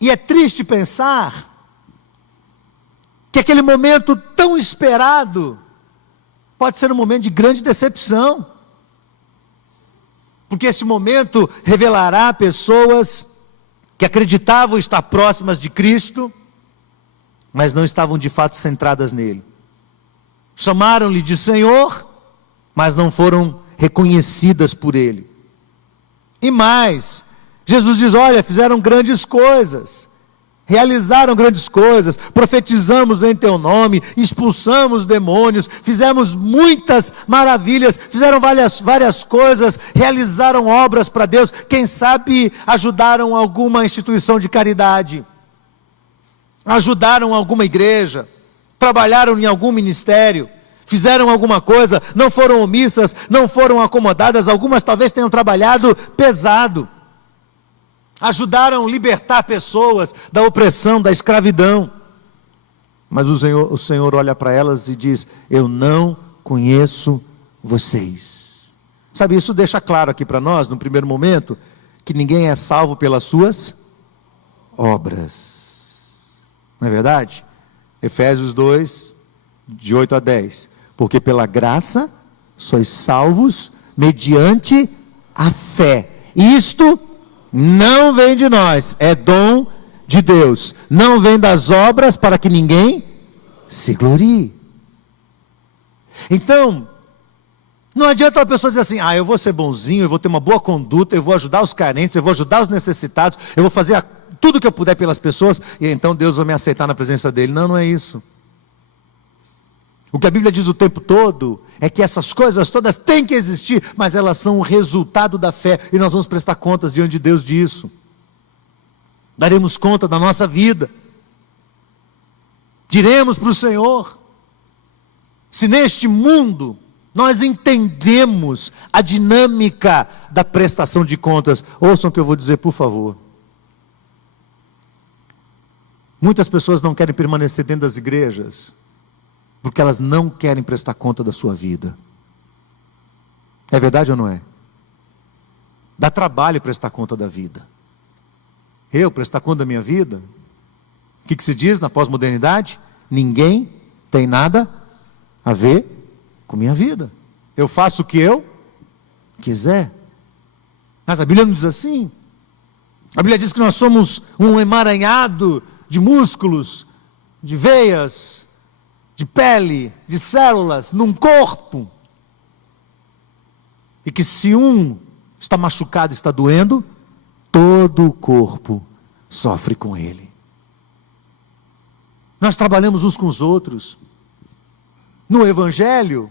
E é triste pensar que aquele momento tão esperado pode ser um momento de grande decepção, porque esse momento revelará pessoas que acreditavam estar próximas de Cristo, mas não estavam de fato centradas nele. Chamaram-lhe de Senhor, mas não foram reconhecidas por ele. E mais, Jesus diz, olha, fizeram grandes coisas, realizaram grandes coisas, profetizamos em teu nome, expulsamos demônios, fizemos muitas maravilhas, fizeram várias coisas, realizaram obras para Deus, quem sabe ajudaram alguma instituição de caridade, ajudaram alguma igreja, trabalharam em algum ministério, fizeram alguma coisa, não foram omissas, não foram acomodadas, algumas talvez tenham trabalhado pesado, ajudaram a libertar pessoas da opressão, da escravidão, mas o Senhor olha para elas e diz, eu não conheço vocês. Sabe, isso deixa claro aqui para nós, no primeiro momento, que ninguém é salvo pelas suas obras, não é verdade? Efésios 2, de 8 a 10, porque pela graça sois salvos mediante a fé, isto não vem de nós, é dom de Deus, não vem das obras para que ninguém se glorie. Então, Não adianta uma pessoa dizer assim, eu vou ser bonzinho, eu vou ter uma boa conduta, eu vou ajudar os carentes, eu vou ajudar os necessitados, eu vou fazer tudo o que eu puder pelas pessoas, e então Deus vai me aceitar na presença dele. Não, não é isso. O que a Bíblia diz o tempo todo é que essas coisas todas têm que existir, mas elas são o resultado da fé, e nós vamos prestar contas diante de Deus disso. Daremos conta da nossa vida. Diremos para o Senhor, se neste mundo nós entendemos a dinâmica da prestação de contas. Ouçam o que eu vou dizer, por favor. Muitas pessoas não querem permanecer dentro das igrejas, porque elas não querem prestar conta da sua vida. É verdade ou não é? Dá trabalho prestar conta da vida. Eu prestar conta da minha vida? O que se diz na pós-modernidade? Ninguém tem nada a ver com minha vida. Eu faço o que eu quiser. Mas a Bíblia não diz assim. A Bíblia diz que nós somos um emaranhado de músculos, de veias, de pele, de células, num corpo. E que se um está machucado, está doendo, todo o corpo sofre com ele. Nós trabalhamos uns com os outros. No Evangelho,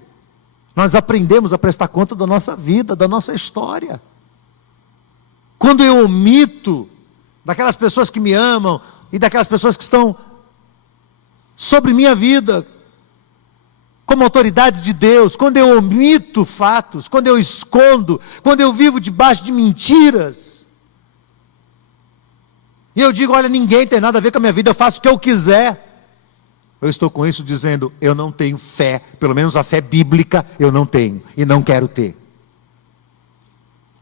nós aprendemos a prestar conta da nossa vida, da nossa história. Quando eu omito daquelas pessoas que me amam e daquelas pessoas que estão sobre minha vida, como autoridades de Deus, quando eu omito fatos, quando eu escondo, quando eu vivo debaixo de mentiras, e eu digo, olha, ninguém tem nada a ver com a minha vida, eu faço o que eu quiser, eu estou com isso dizendo, eu não tenho fé, pelo menos a fé bíblica eu não tenho, e não quero ter.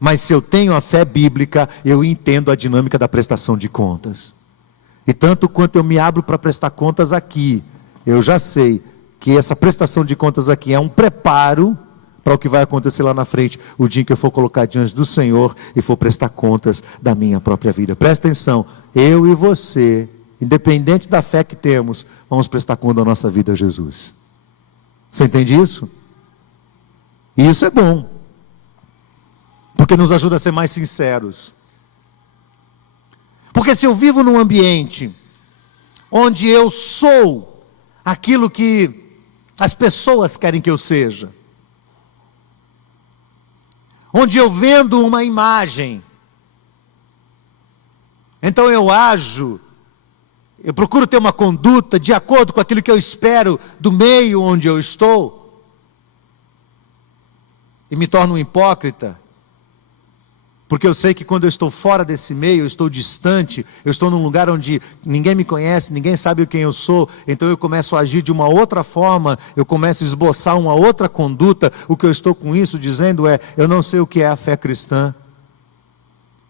Mas se eu tenho a fé bíblica, eu entendo a dinâmica da prestação de contas. E tanto quanto eu me abro para prestar contas aqui, eu já sei que essa prestação de contas aqui é um preparo para o que vai acontecer lá na frente, o dia em que eu for colocar diante do Senhor e for prestar contas da minha própria vida. Presta atenção, eu e você, independente da fé que temos, vamos prestar conta da nossa vida a Jesus. Você entende isso? E isso é bom, porque nos ajuda a ser mais sinceros. Porque se eu vivo num ambiente onde eu sou aquilo que as pessoas querem que eu seja, onde eu vendo uma imagem, então eu ajo, eu procuro ter uma conduta de acordo com aquilo que eu espero do meio onde eu estou, e me torno um hipócrita, porque eu sei que quando eu estou fora desse meio, eu estou distante, eu estou num lugar onde ninguém me conhece, ninguém sabe quem eu sou, então eu começo a agir de uma outra forma, eu começo a esboçar uma outra conduta. O que eu estou com isso dizendo é, eu não sei o que é a fé cristã,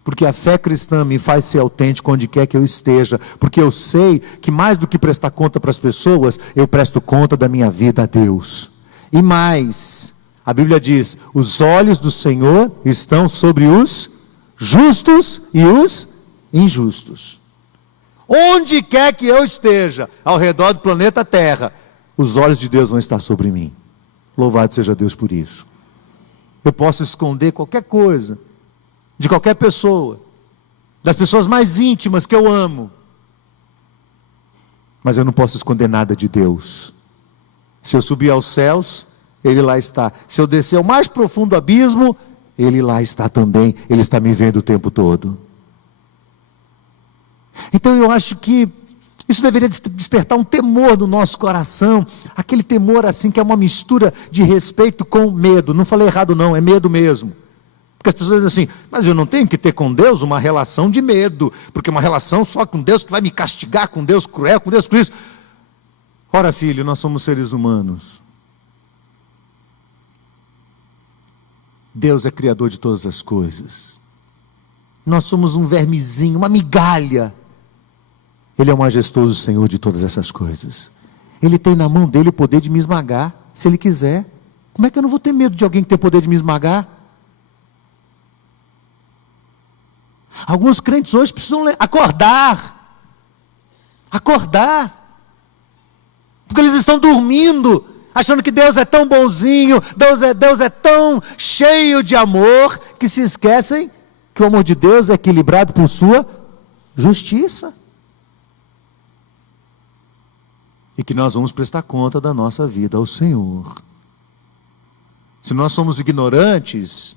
porque a fé cristã me faz ser autêntico onde quer que eu esteja, porque eu sei que mais do que prestar conta para as pessoas, eu presto conta da minha vida a Deus. E mais, a Bíblia diz, os olhos do Senhor estão sobre os justos e os injustos. Onde quer que eu esteja, ao redor do planeta Terra, os olhos de Deus vão estar sobre mim. Louvado seja Deus por isso. Eu posso esconder qualquer coisa, de qualquer pessoa, das pessoas mais íntimas que eu amo, mas eu não posso esconder nada de Deus. Se eu subir aos céus, Ele lá está. Se eu descer ao mais profundo abismo, Ele lá está também. Ele está me vendo o tempo todo. Então eu acho que isso deveria despertar um temor no nosso coração, aquele temor assim que é uma mistura de respeito com medo. Não falei errado não, é medo mesmo. Porque as pessoas dizem assim, mas eu não tenho que ter com Deus uma relação de medo, porque uma relação só com Deus que vai me castigar, com Deus cruel, com Deus cruel. Ora filho, nós somos seres humanos. Deus é criador de todas as coisas. Nós somos um vermezinho, uma migalha. Ele é o majestoso Senhor de todas essas coisas. Ele tem na mão dele o poder de me esmagar, se Ele quiser. Como é que eu não vou ter medo de alguém que tem o poder de me esmagar? Alguns crentes hoje precisam acordar. Porque eles estão dormindo achando que Deus é tão bonzinho, Deus é tão cheio de amor, que se esquecem que o amor de Deus é equilibrado por sua justiça. E que nós vamos prestar conta da nossa vida ao Senhor. Se nós somos ignorantes,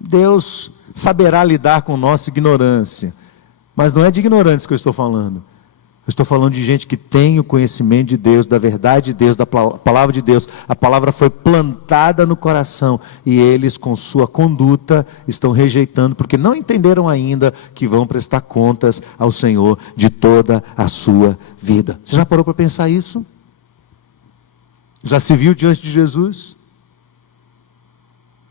Deus saberá lidar com nossa ignorância. Mas não é de ignorantes que eu estou falando. Eu estou falando de gente que tem o conhecimento de Deus, da verdade de Deus, da palavra de Deus. A palavra foi plantada no coração e eles, com sua conduta, estão rejeitando, porque não entenderam ainda que vão prestar contas ao Senhor de toda a sua vida. Você já parou para pensar isso? Já se viu diante de Jesus?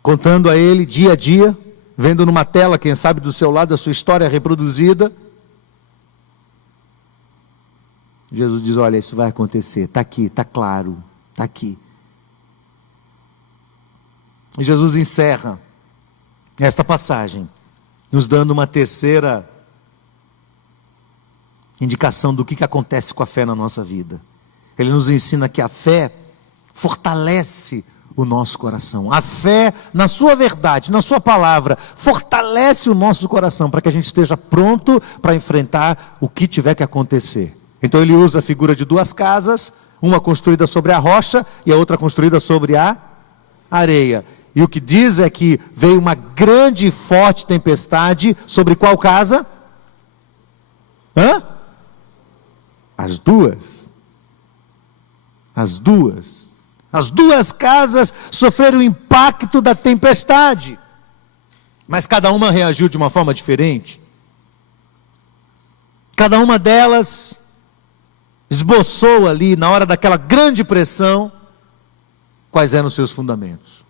Contando a Ele dia a dia, vendo numa tela, quem sabe do seu lado, a sua história reproduzida. Jesus diz, olha, isso vai acontecer, está aqui, está claro, está aqui. E Jesus encerra esta passagem, nos dando uma terceira indicação do que acontece com a fé na nossa vida. Ele nos ensina que a fé fortalece o nosso coração. A fé na sua verdade, na sua palavra, fortalece o nosso coração, para que a gente esteja pronto para enfrentar o que tiver que acontecer. Então ele usa a figura de duas casas, uma construída sobre a rocha e a outra construída sobre a areia. E o que diz é que veio uma grande e forte tempestade sobre qual casa? As duas. As duas. As duas casas sofreram o impacto da tempestade. Mas cada uma reagiu de uma forma diferente. Cada uma delas esboçou ali, na hora daquela grande pressão, quais eram os seus fundamentos.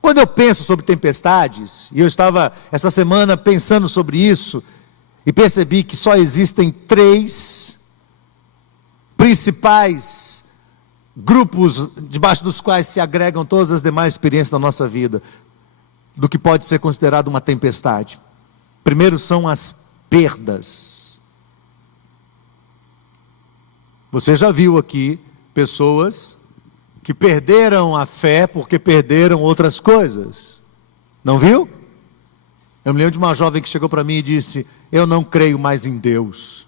Quando eu penso sobre tempestades, e eu estava essa semana pensando sobre isso, e percebi que só existem 3 principais grupos, debaixo dos quais se agregam todas as demais experiências da nossa vida, do que pode ser considerado uma tempestade. Primeiro são as perdas. Você já viu aqui pessoas que perderam a fé porque perderam outras coisas. Não viu? Eu me lembro de uma jovem que chegou para mim e disse, eu não creio mais em Deus.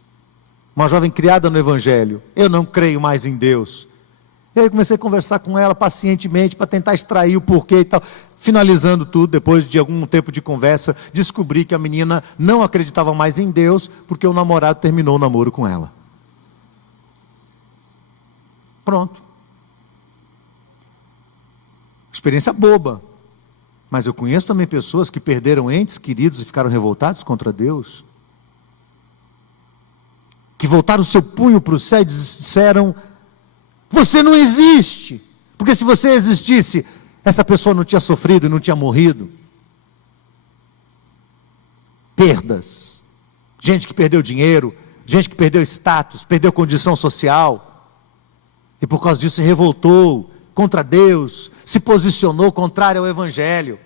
Uma jovem criada no Evangelho, eu não creio mais em Deus. E aí eu comecei a conversar com ela pacientemente para tentar extrair o porquê e tal. Finalizando tudo, depois de algum tempo de conversa, descobri que a menina não acreditava mais em Deus porque o namorado terminou o namoro com ela. Pronto. Experiência boba. Mas eu conheço também pessoas que perderam entes queridos e ficaram revoltados contra Deus. Que voltaram o seu punho para o céu e disseram, você não existe. Porque se você existisse, essa pessoa não tinha sofrido e não tinha morrido. Perdas. Gente que perdeu dinheiro, gente que perdeu status, perdeu condição social. E por causa disso se revoltou contra Deus, se posicionou contrário ao Evangelho.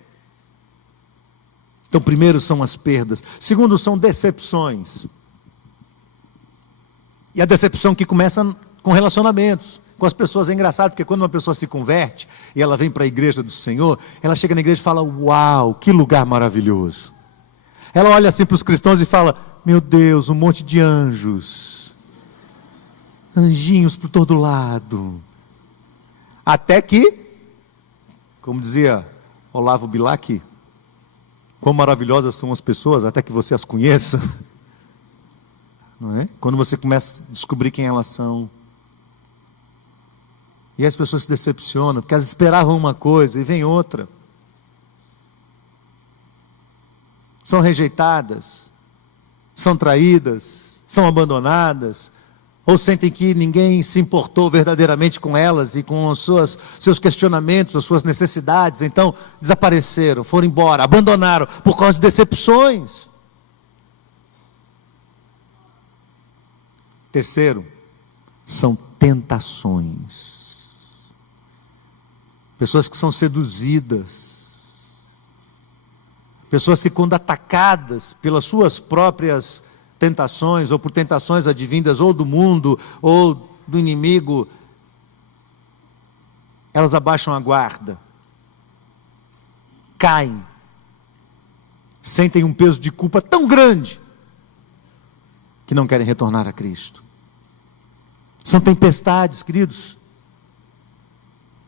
Então, primeiro são as perdas. Segundo, são decepções. E a decepção que começa com relacionamentos, com as pessoas. É engraçado, porque quando uma pessoa se converte, e ela vem para a igreja do Senhor, ela chega na igreja e fala, uau, que lugar maravilhoso. Ela olha assim para os cristãos e fala, meu Deus, um monte de anjos. Anjinhos por todo lado. Até que, como dizia Olavo Bilac, quão maravilhosas são as pessoas, até que você as conheça. Não é? Quando você começa a descobrir quem elas são. E as pessoas se decepcionam, porque elas esperavam uma coisa e vem outra. São rejeitadas, são traídas, são abandonadas, ou sentem que ninguém se importou verdadeiramente com elas e com os seus questionamentos, as suas necessidades, então desapareceram, foram embora, abandonaram por causa de decepções. Terceiro, são tentações. Pessoas que são seduzidas, pessoas que quando atacadas pelas suas próprias tentações, ou por tentações advindas ou do mundo, ou do inimigo, elas abaixam a guarda, caem, sentem um peso de culpa tão grande que não querem retornar a Cristo. São tempestades, queridos,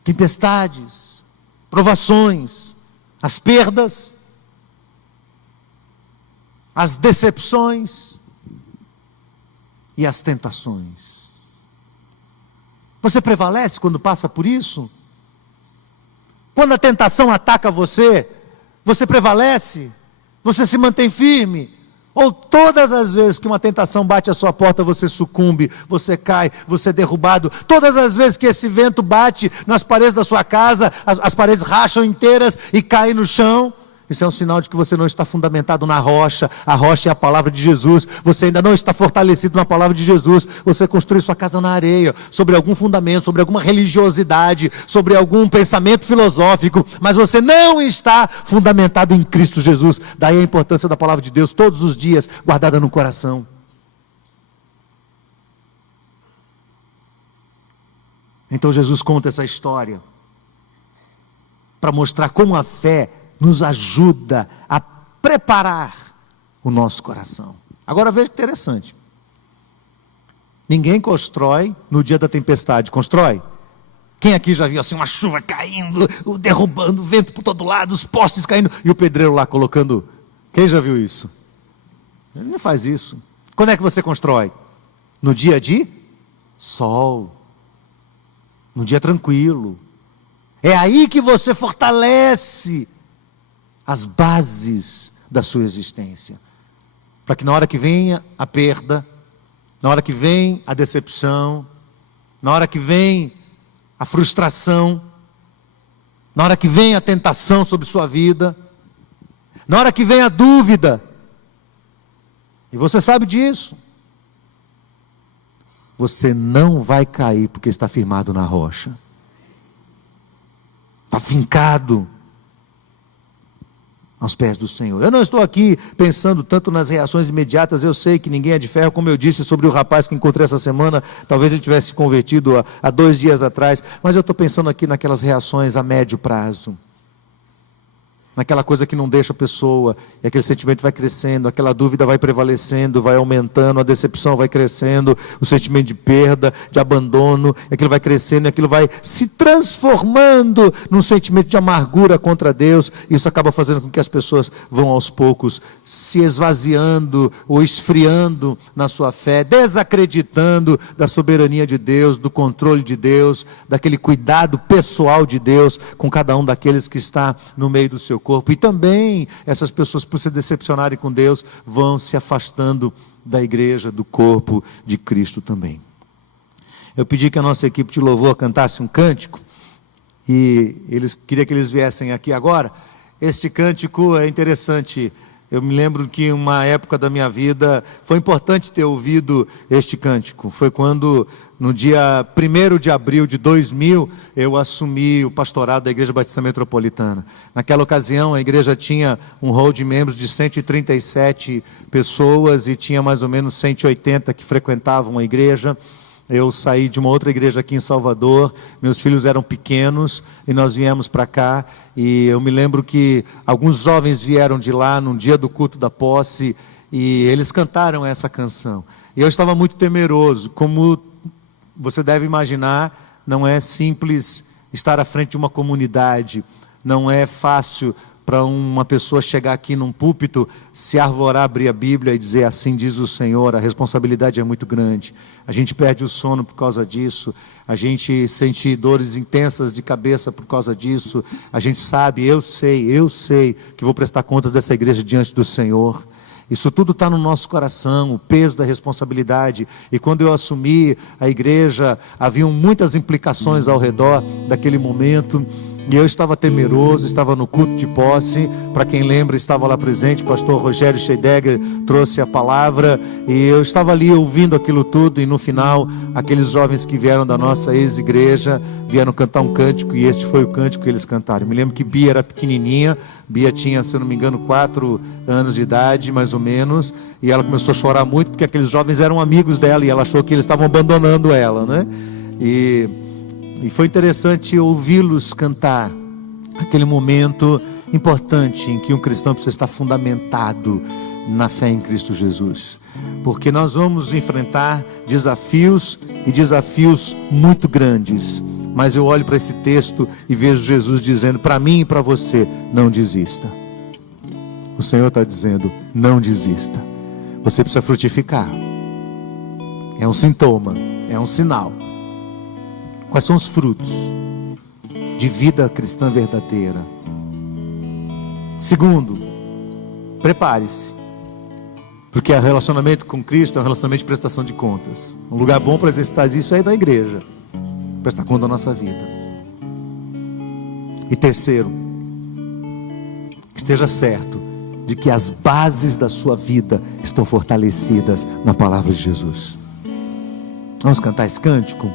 tempestades, provações, as perdas, as decepções e as tentações. Você prevalece quando passa por isso? Quando a tentação ataca você, você prevalece? Você se mantém firme? Ou todas as vezes que uma tentação bate à sua porta, você sucumbe, você cai, você é derrubado? Todas as vezes que esse vento bate nas paredes da sua casa, as paredes racham inteiras e caem no chão? Isso é um sinal de que você não está fundamentado na rocha. A rocha é a palavra de Jesus. Você ainda não está fortalecido na palavra de Jesus. Você construiu sua casa na areia, sobre algum fundamento, sobre alguma religiosidade, sobre algum pensamento filosófico, mas você não está fundamentado em Cristo Jesus. Daí a importância da palavra de Deus todos os dias guardada no coração. Então Jesus conta essa história para mostrar como a fé nos ajuda a preparar o nosso coração. Agora veja que interessante. Ninguém constrói no dia da tempestade, constrói? Quem aqui já viu assim uma chuva caindo, derrubando, vento por todo lado, os postes caindo, e o pedreiro lá colocando? Quem já viu isso? Ele não faz isso. Quando é que você constrói? No dia de sol, no dia tranquilo. É aí que você fortalece as bases da sua existência, para que na hora que venha a perda, na hora que vem a decepção, na hora que vem a frustração, na hora que vem a tentação sobre sua vida, na hora que vem a dúvida, e você sabe disso, você não vai cair porque está firmado na rocha, está fincado aos pés do Senhor. Eu não estou aqui pensando tanto nas reações imediatas. Eu sei que ninguém é de ferro, como eu disse sobre o rapaz que encontrei essa semana. Talvez ele tivesse se convertido há 2 dias atrás, mas eu estou pensando aqui naquelas reações a médio prazo, naquela coisa que não deixa a pessoa, e aquele sentimento vai crescendo, aquela dúvida vai prevalecendo, vai aumentando, a decepção vai crescendo, o sentimento de perda, de abandono, aquilo vai crescendo, e aquilo vai se transformando num sentimento de amargura contra Deus. Isso acaba fazendo com que as pessoas vão aos poucos se esvaziando ou esfriando na sua fé, desacreditando da soberania de Deus, do controle de Deus, daquele cuidado pessoal de Deus com cada um daqueles que está no meio do seu corpo. E também essas pessoas, por se decepcionarem com Deus, vão se afastando da igreja, do corpo de Cristo também. Eu pedi que a nossa equipe de louvor cantasse um cântico, e queria que eles viessem aqui agora. Este cântico é interessante. Eu me lembro que uma época da minha vida foi importante ter ouvido este cântico. Foi quando, no dia 1º de abril de 2000, eu assumi o pastorado da Igreja Batista Metropolitana. Naquela ocasião, a igreja tinha um hall de membros de 137 pessoas e tinha mais ou menos 180 que frequentavam a igreja. Eu saí de uma outra igreja aqui em Salvador, meus filhos eram pequenos e nós viemos para cá, e eu me lembro que alguns jovens vieram de lá num dia do culto da posse e eles cantaram essa canção. E eu estava muito temeroso. Como você deve imaginar, não é simples estar à frente de uma comunidade, não é fácil para uma pessoa chegar aqui num púlpito, se arvorar, abrir a Bíblia e dizer assim diz o Senhor. A responsabilidade é muito grande. A gente perde o sono por causa disso, a gente sente dores intensas de cabeça por causa disso. A gente sabe, eu sei que vou prestar contas dessa igreja diante do Senhor. Isso tudo está no nosso coração, o peso da responsabilidade. E quando eu assumi a igreja, haviam muitas implicações ao redor daquele momento. E eu estava temeroso, estava no culto de posse. Para quem lembra, estava lá presente, o pastor Rogério Scheidegger trouxe a palavra. E eu estava ali ouvindo aquilo tudo. E no final, aqueles jovens que vieram da nossa ex-igreja vieram cantar um cântico. E este foi o cântico que eles cantaram. Eu me lembro que Bia era pequenininha. Bia tinha, se eu não me engano, 4 anos de idade, mais ou menos. E ela começou a chorar muito, porque aqueles jovens eram amigos dela. E ela achou que eles estavam abandonando ela, né? E E foi interessante ouvi-los cantar aquele momento importante em que um cristão precisa estar fundamentado na fé em Cristo Jesus, porque nós vamos enfrentar desafios e desafios muito grandes, mas eu olho para esse texto e vejo Jesus dizendo para mim e para você: não desista. O Senhor está dizendo: não desista, você precisa frutificar. É um sintoma, é um sinal. Quais são os frutos de vida cristã verdadeira? Segundo, prepare-se, porque o relacionamento com Cristo é um relacionamento de prestação de contas. Um lugar bom para exercitar isso é da igreja, prestar conta da nossa vida. E terceiro, esteja certo de que as bases da sua vida estão fortalecidas na palavra de Jesus. Vamos cantar esse cântico?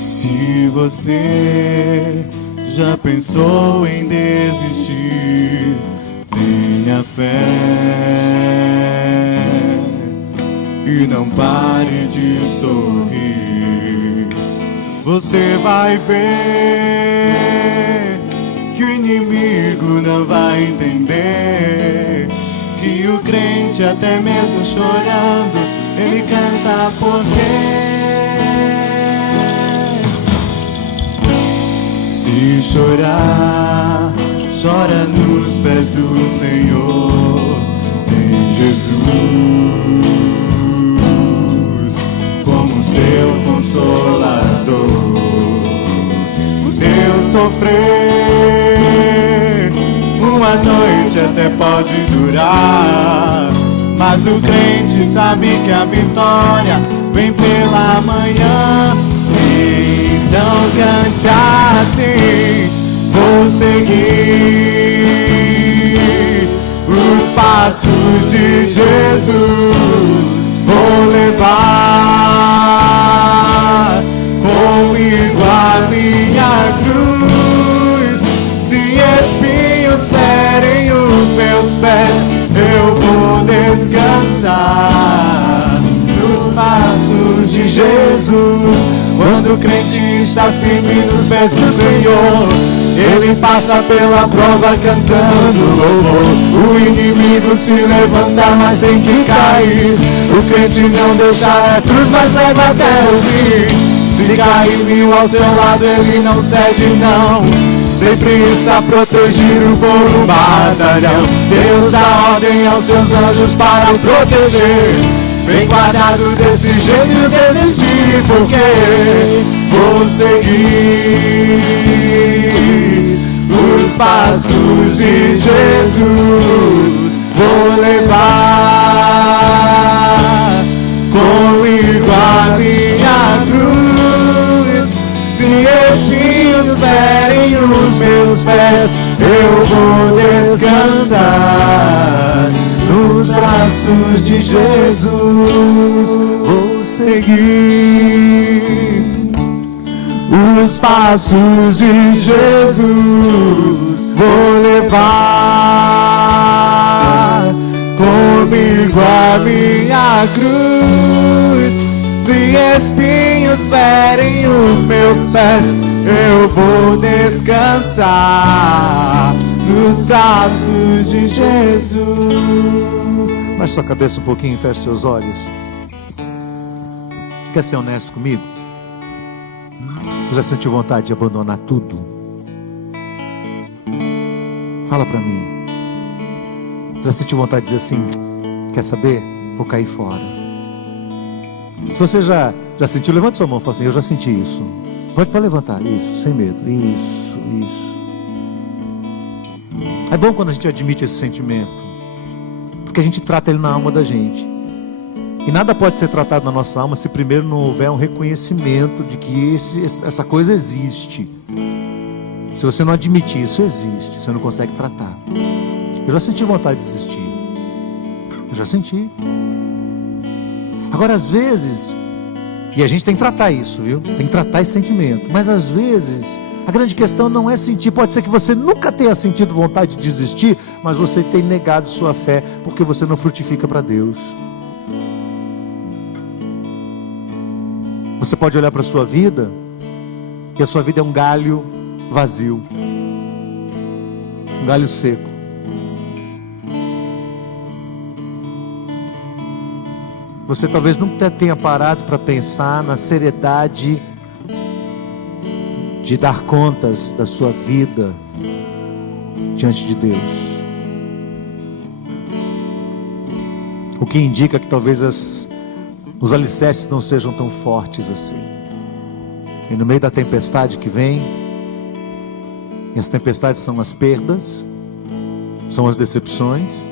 Se você já pensou em desistir, tenha fé e não pare de sorrir. Você vai ver que o inimigo não vai entender, que o crente até mesmo chorando, ele canta porque se chorar, chora nos pés do Senhor, em Jesus como seu consolador. O seu sofrer uma noite até pode durar, mas o crente sabe que a vitória vem pela manhã. Então cante assim: vou seguir os passos de Jesus, vou levar comigo a minha cruz. Se espinhos ferem os meus pés, eu vou descansar nos passos de Jesus. Quando o crente está firme nos pés do Senhor, ele passa pela prova cantando louvor. O inimigo se levanta, mas tem que cair. O crente não deixará a cruz, mas segue até o fim. Se cair 1000 ao seu lado, ele não cede não. Sempre está protegido por um batalhão. Deus dá ordem aos seus anjos para o proteger. Bem guardado desse jeito desistir, porque vou seguir os passos de Jesus, vou levar comigo a minha cruz. Se espinhos ferem os meus pés, eu vou descansar nos braços de Jesus. Vou seguir os passos de Jesus, vou levar comigo a minha cruz. Se espinhos ferem os meus pés, eu vou descansar nos braços de Jesus. Baixe sua cabeça um pouquinho e feche seus olhos. Quer ser honesto comigo? Você já sentiu vontade de abandonar tudo? Fala pra mim. Você já sentiu vontade de dizer assim: quer saber? Vou cair fora. Se você já sentiu, levante sua mão e fala assim: eu já senti isso. Pode levantar, isso, sem medo. Isso. É bom quando a gente admite esse sentimento, porque a gente trata ele na alma da gente. E nada pode ser tratado na nossa alma se primeiro não houver um reconhecimento de que essa coisa existe. Se você não admitir isso existe, você não consegue tratar. Eu já senti vontade de desistir. Eu já senti. Agora, às vezes, e a gente tem que tratar isso, viu? Tem que tratar esse sentimento. Mas às vezes, a grande questão não é sentir. Pode ser que você nunca tenha sentido vontade de desistir, mas você tem negado sua fé porque você não frutifica para Deus. Você pode olhar para a sua vida, e a sua vida é um galho vazio, um galho seco. Você talvez nunca tenha parado para pensar na seriedade de dar contas da sua vida diante de Deus. O que indica que talvez os alicerces não sejam tão fortes assim. E no meio da tempestade que vem, e as tempestades são as perdas, são as decepções,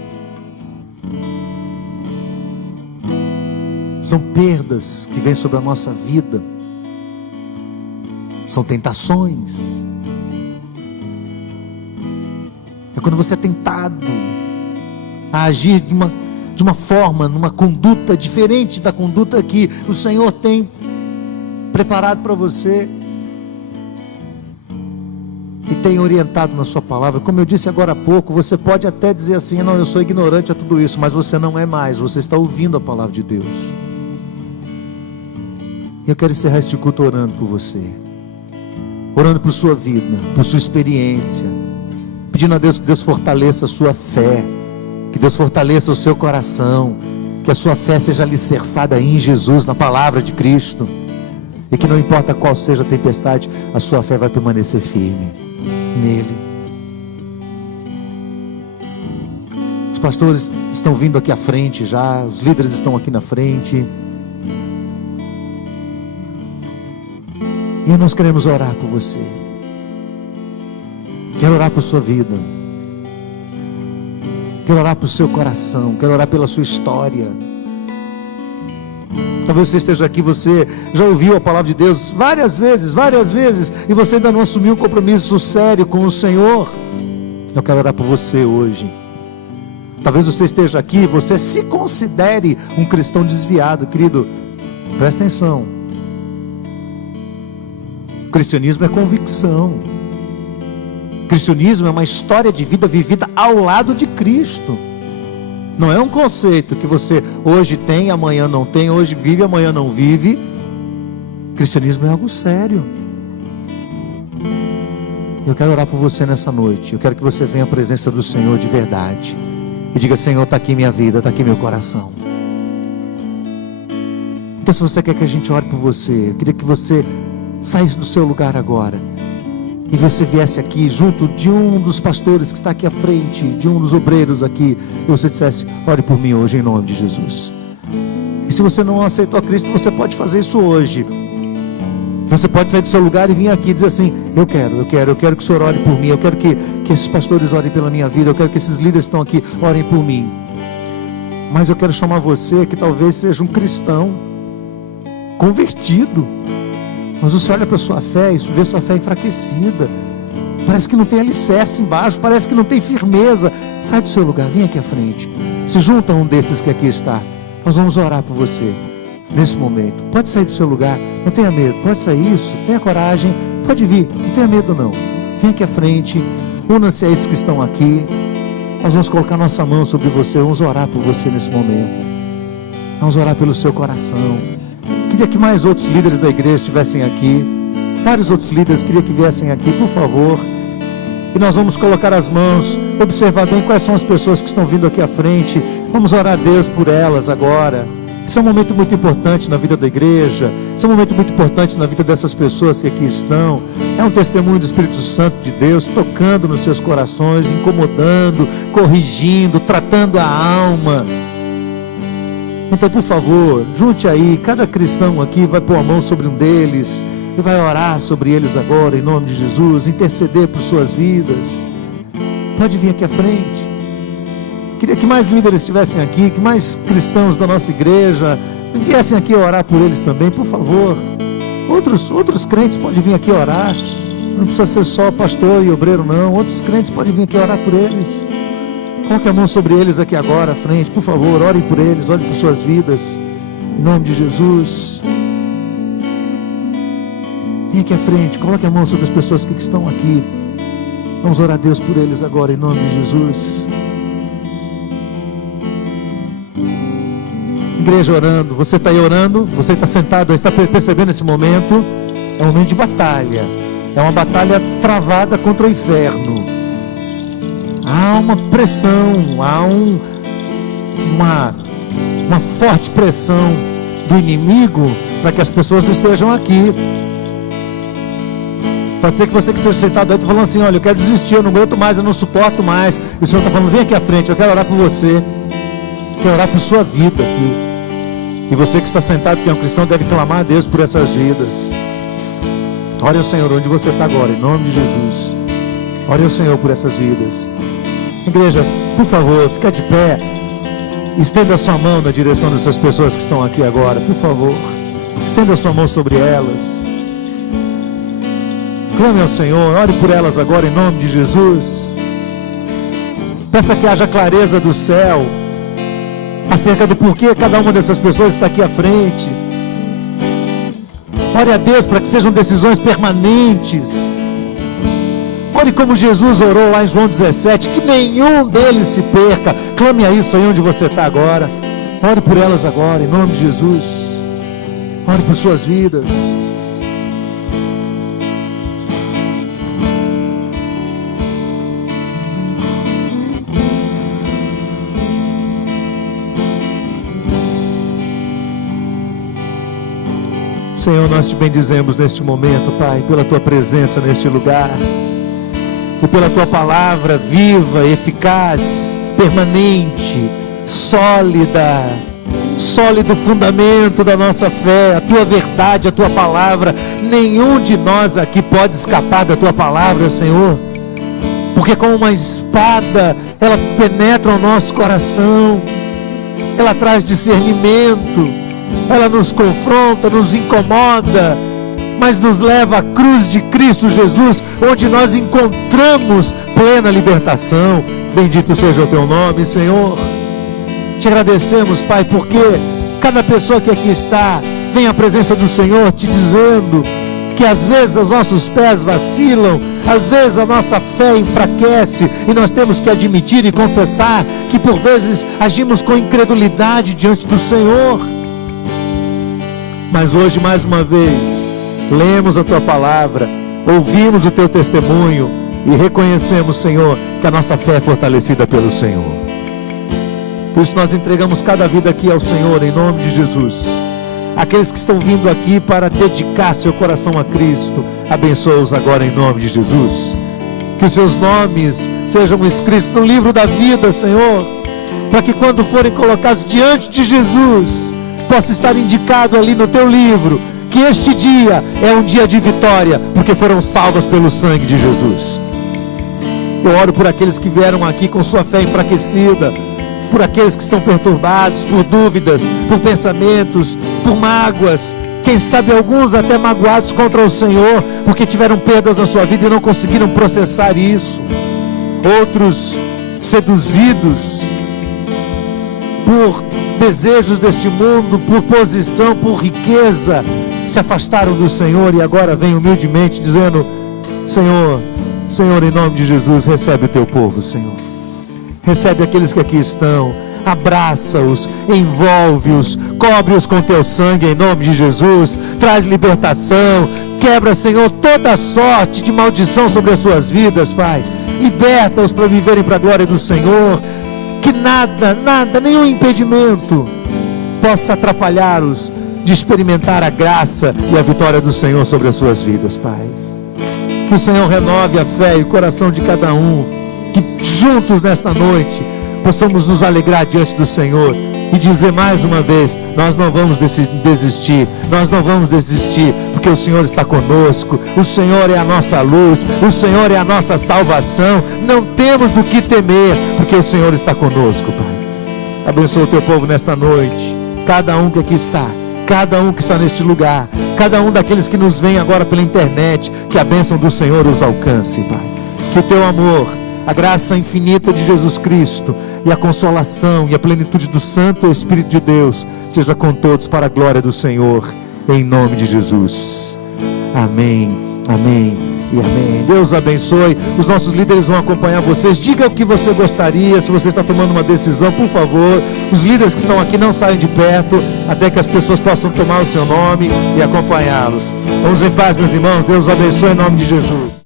são perdas que vêm sobre a nossa vida, são tentações. É quando você é tentado a agir de uma forma, numa conduta diferente da conduta que o Senhor tem preparado para você e tem orientado na sua palavra. Como eu disse agora há pouco, você pode até dizer assim: não, eu sou ignorante a tudo isso, mas você não é mais, você está ouvindo a palavra de Deus. E eu quero encerrar este culto orando por você, orando por sua vida, por sua experiência, pedindo a Deus que Deus fortaleça a sua fé, que Deus fortaleça o seu coração, que a sua fé seja alicerçada em Jesus, na palavra de Cristo, e que não importa qual seja a tempestade, a sua fé vai permanecer firme nele. Os pastores estão vindo aqui à frente já, os líderes estão aqui na frente, e nós queremos orar por você. Quero orar por sua vida, quero orar pelo seu coração, quero orar pela sua história. Talvez você esteja aqui, você já ouviu a palavra de Deus várias vezes, e você ainda não assumiu um compromisso sério com o Senhor. Eu quero orar por você hoje. Talvez você esteja aqui e você se considere um cristão desviado. Querido, presta atenção. O cristianismo é convicção. O cristianismo é uma história de vida vivida ao lado de Cristo. Não é um conceito que você hoje tem, amanhã não tem, hoje vive, amanhã não vive. O cristianismo é algo sério. Eu quero orar por você nessa noite. Eu quero que você venha à presença do Senhor de verdade e diga: Senhor, está aqui minha vida, está aqui meu coração. Então, se você quer que a gente ore por você, eu queria que você saísse do seu lugar agora e você viesse aqui junto de um dos pastores que está aqui à frente, de um dos obreiros aqui, e você dissesse: ore por mim hoje em nome de Jesus. E se você não aceitou a Cristo, você pode fazer isso hoje. Você pode sair do seu lugar e vir aqui e dizer assim: eu quero que o Senhor ore por mim, eu quero que esses pastores orem pela minha vida, eu quero que esses líderes que estão aqui orem por mim. Mas eu quero chamar você que talvez seja um cristão convertido, mas você olha para a sua fé e vê sua fé enfraquecida, parece que não tem alicerce embaixo, parece que não tem firmeza. Sai do seu lugar, vem aqui à frente, se junta a um desses que aqui está. Nós vamos orar por você nesse momento. Pode sair do seu lugar, não tenha medo, pode sair, isso, tenha coragem, pode vir, não tenha medo não. Vem aqui à frente, una-se a esses que estão aqui. Nós vamos colocar nossa mão sobre você, vamos orar por você nesse momento, vamos orar pelo seu coração. Queria que mais outros líderes da igreja estivessem aqui, vários outros líderes, queria que viessem aqui, por favor. E nós vamos colocar as mãos, observar bem quais são as pessoas que estão vindo aqui à frente. Vamos orar a Deus por elas agora. Esse é um momento muito importante na vida da igreja, esse é um momento muito importante na vida dessas pessoas que aqui estão. É um testemunho do Espírito Santo de Deus tocando nos seus corações, incomodando, corrigindo, tratando a alma. Então, por favor, junte aí, cada cristão aqui vai pôr a mão sobre um deles e vai orar sobre eles agora, em nome de Jesus, interceder por suas vidas. Pode vir aqui à frente. Queria que mais líderes estivessem aqui, que mais cristãos da nossa igreja viessem aqui orar por eles também, por favor. Outros crentes podem vir aqui orar, não precisa ser só pastor e obreiro não, outros crentes podem vir aqui orar por eles. Coloque a mão sobre eles aqui agora à frente, por favor, orem por eles, orem por suas vidas, em nome de Jesus. Vem aqui à frente, coloque a mão sobre as pessoas que estão aqui. Vamos orar a Deus por eles agora, em nome de Jesus. Igreja orando, você está aí orando, você está sentado, está percebendo esse momento? É um momento de batalha, é uma batalha travada contra o inferno. Há uma pressão, há uma forte pressão do inimigo para que as pessoas não estejam aqui. Pode ser que você que esteja sentado aí está falando assim: olha, eu quero desistir, eu não aguento mais, eu não suporto mais. E o Senhor está falando: vem aqui à frente, eu quero orar por você, quero orar por sua vida aqui. E você que está sentado, que é um cristão, deve clamar a Deus por essas vidas. Ore ao Senhor onde você está agora, em nome de Jesus. Ore ao Senhor por essas vidas. Igreja, por favor, fica de pé. Estenda a sua mão na direção dessas pessoas que estão aqui agora, por favor. Estenda a sua mão sobre elas. Clame ao Senhor, ore por elas agora em nome de Jesus. Peça que haja clareza do céu acerca do porquê cada uma dessas pessoas está aqui à frente. Ore a Deus para que sejam decisões permanentes. Ore como Jesus orou lá em João 17, que nenhum deles se perca. Clame a isso aí onde você está agora. Ore por elas agora, em nome de Jesus. Ore por suas vidas. Senhor, nós te bendizemos neste momento, Pai, pela tua presença neste lugar e pela tua palavra viva, eficaz, permanente, sólida, sólido fundamento da nossa fé, a tua verdade, a tua palavra. Nenhum de nós aqui pode escapar da tua palavra, Senhor, porque como uma espada ela penetra o nosso coração, ela traz discernimento, ela nos confronta, nos incomoda, mas nos leva à cruz de Cristo Jesus, onde nós encontramos plena libertação. Bendito seja o teu nome, Senhor. Te agradecemos, Pai, porque cada pessoa que aqui está vem à presença do Senhor te dizendo que às vezes os nossos pés vacilam, às vezes a nossa fé enfraquece, e nós temos que admitir e confessar que por vezes agimos com incredulidade diante do Senhor. Mas hoje, mais uma vez, lemos a tua palavra, ouvimos o teu testemunho e reconhecemos, Senhor, que a nossa fé é fortalecida pelo Senhor. Por isso nós entregamos cada vida aqui ao Senhor, em nome de Jesus. Aqueles que estão vindo aqui para dedicar seu coração a Cristo, abençoa-os agora em nome de Jesus. Que os seus nomes sejam escritos no livro da vida, Senhor, para que quando forem colocados diante de Jesus, possa estar indicado ali no teu livro que este dia é um dia de vitória, porque foram salvas pelo sangue de Jesus. Eu oro por aqueles que vieram aqui com sua fé enfraquecida, por aqueles que estão perturbados, por dúvidas, por pensamentos, por mágoas, quem sabe alguns até magoados contra o Senhor, porque tiveram perdas na sua vida e não conseguiram processar isso. Outros seduzidos por desejos deste mundo, por posição, por riqueza, se afastaram do Senhor e agora vêm humildemente dizendo: Senhor, Senhor, em nome de Jesus, recebe o teu povo, Senhor. Recebe aqueles que aqui estão, abraça-os, envolve-os, cobre-os com teu sangue em nome de Jesus, traz libertação, quebra, Senhor, toda sorte de maldição sobre as suas vidas, Pai. Liberta-os para viverem para a glória do Senhor. Que nada, nenhum impedimento possa atrapalhá-los de experimentar a graça e a vitória do Senhor sobre as suas vidas, Pai. Que o Senhor renove a fé e o coração de cada um, que juntos nesta noite possamos nos alegrar diante do Senhor e dizer mais uma vez: nós não vamos desistir, nós não vamos desistir, porque o Senhor está conosco, o Senhor é a nossa luz, o Senhor é a nossa salvação, não temos do que temer, porque o Senhor está conosco, Pai. Abençoa o teu povo nesta noite, cada um que aqui está, cada um que está neste lugar, cada um daqueles que nos vêm agora pela internet, que a bênção do Senhor os alcance, Pai. Que o teu amor, a graça infinita de Jesus Cristo e a consolação e a plenitude do Santo Espírito de Deus seja com todos para a glória do Senhor, em nome de Jesus. Amém, amém e amém. Deus abençoe. Os nossos líderes vão acompanhar vocês. Diga o que você gostaria. Se você está tomando uma decisão, por favor, os líderes que estão aqui não saiam de perto até que as pessoas possam tomar o seu nome e acompanhá-los. Vamos em paz, meus irmãos. Deus abençoe em nome de Jesus.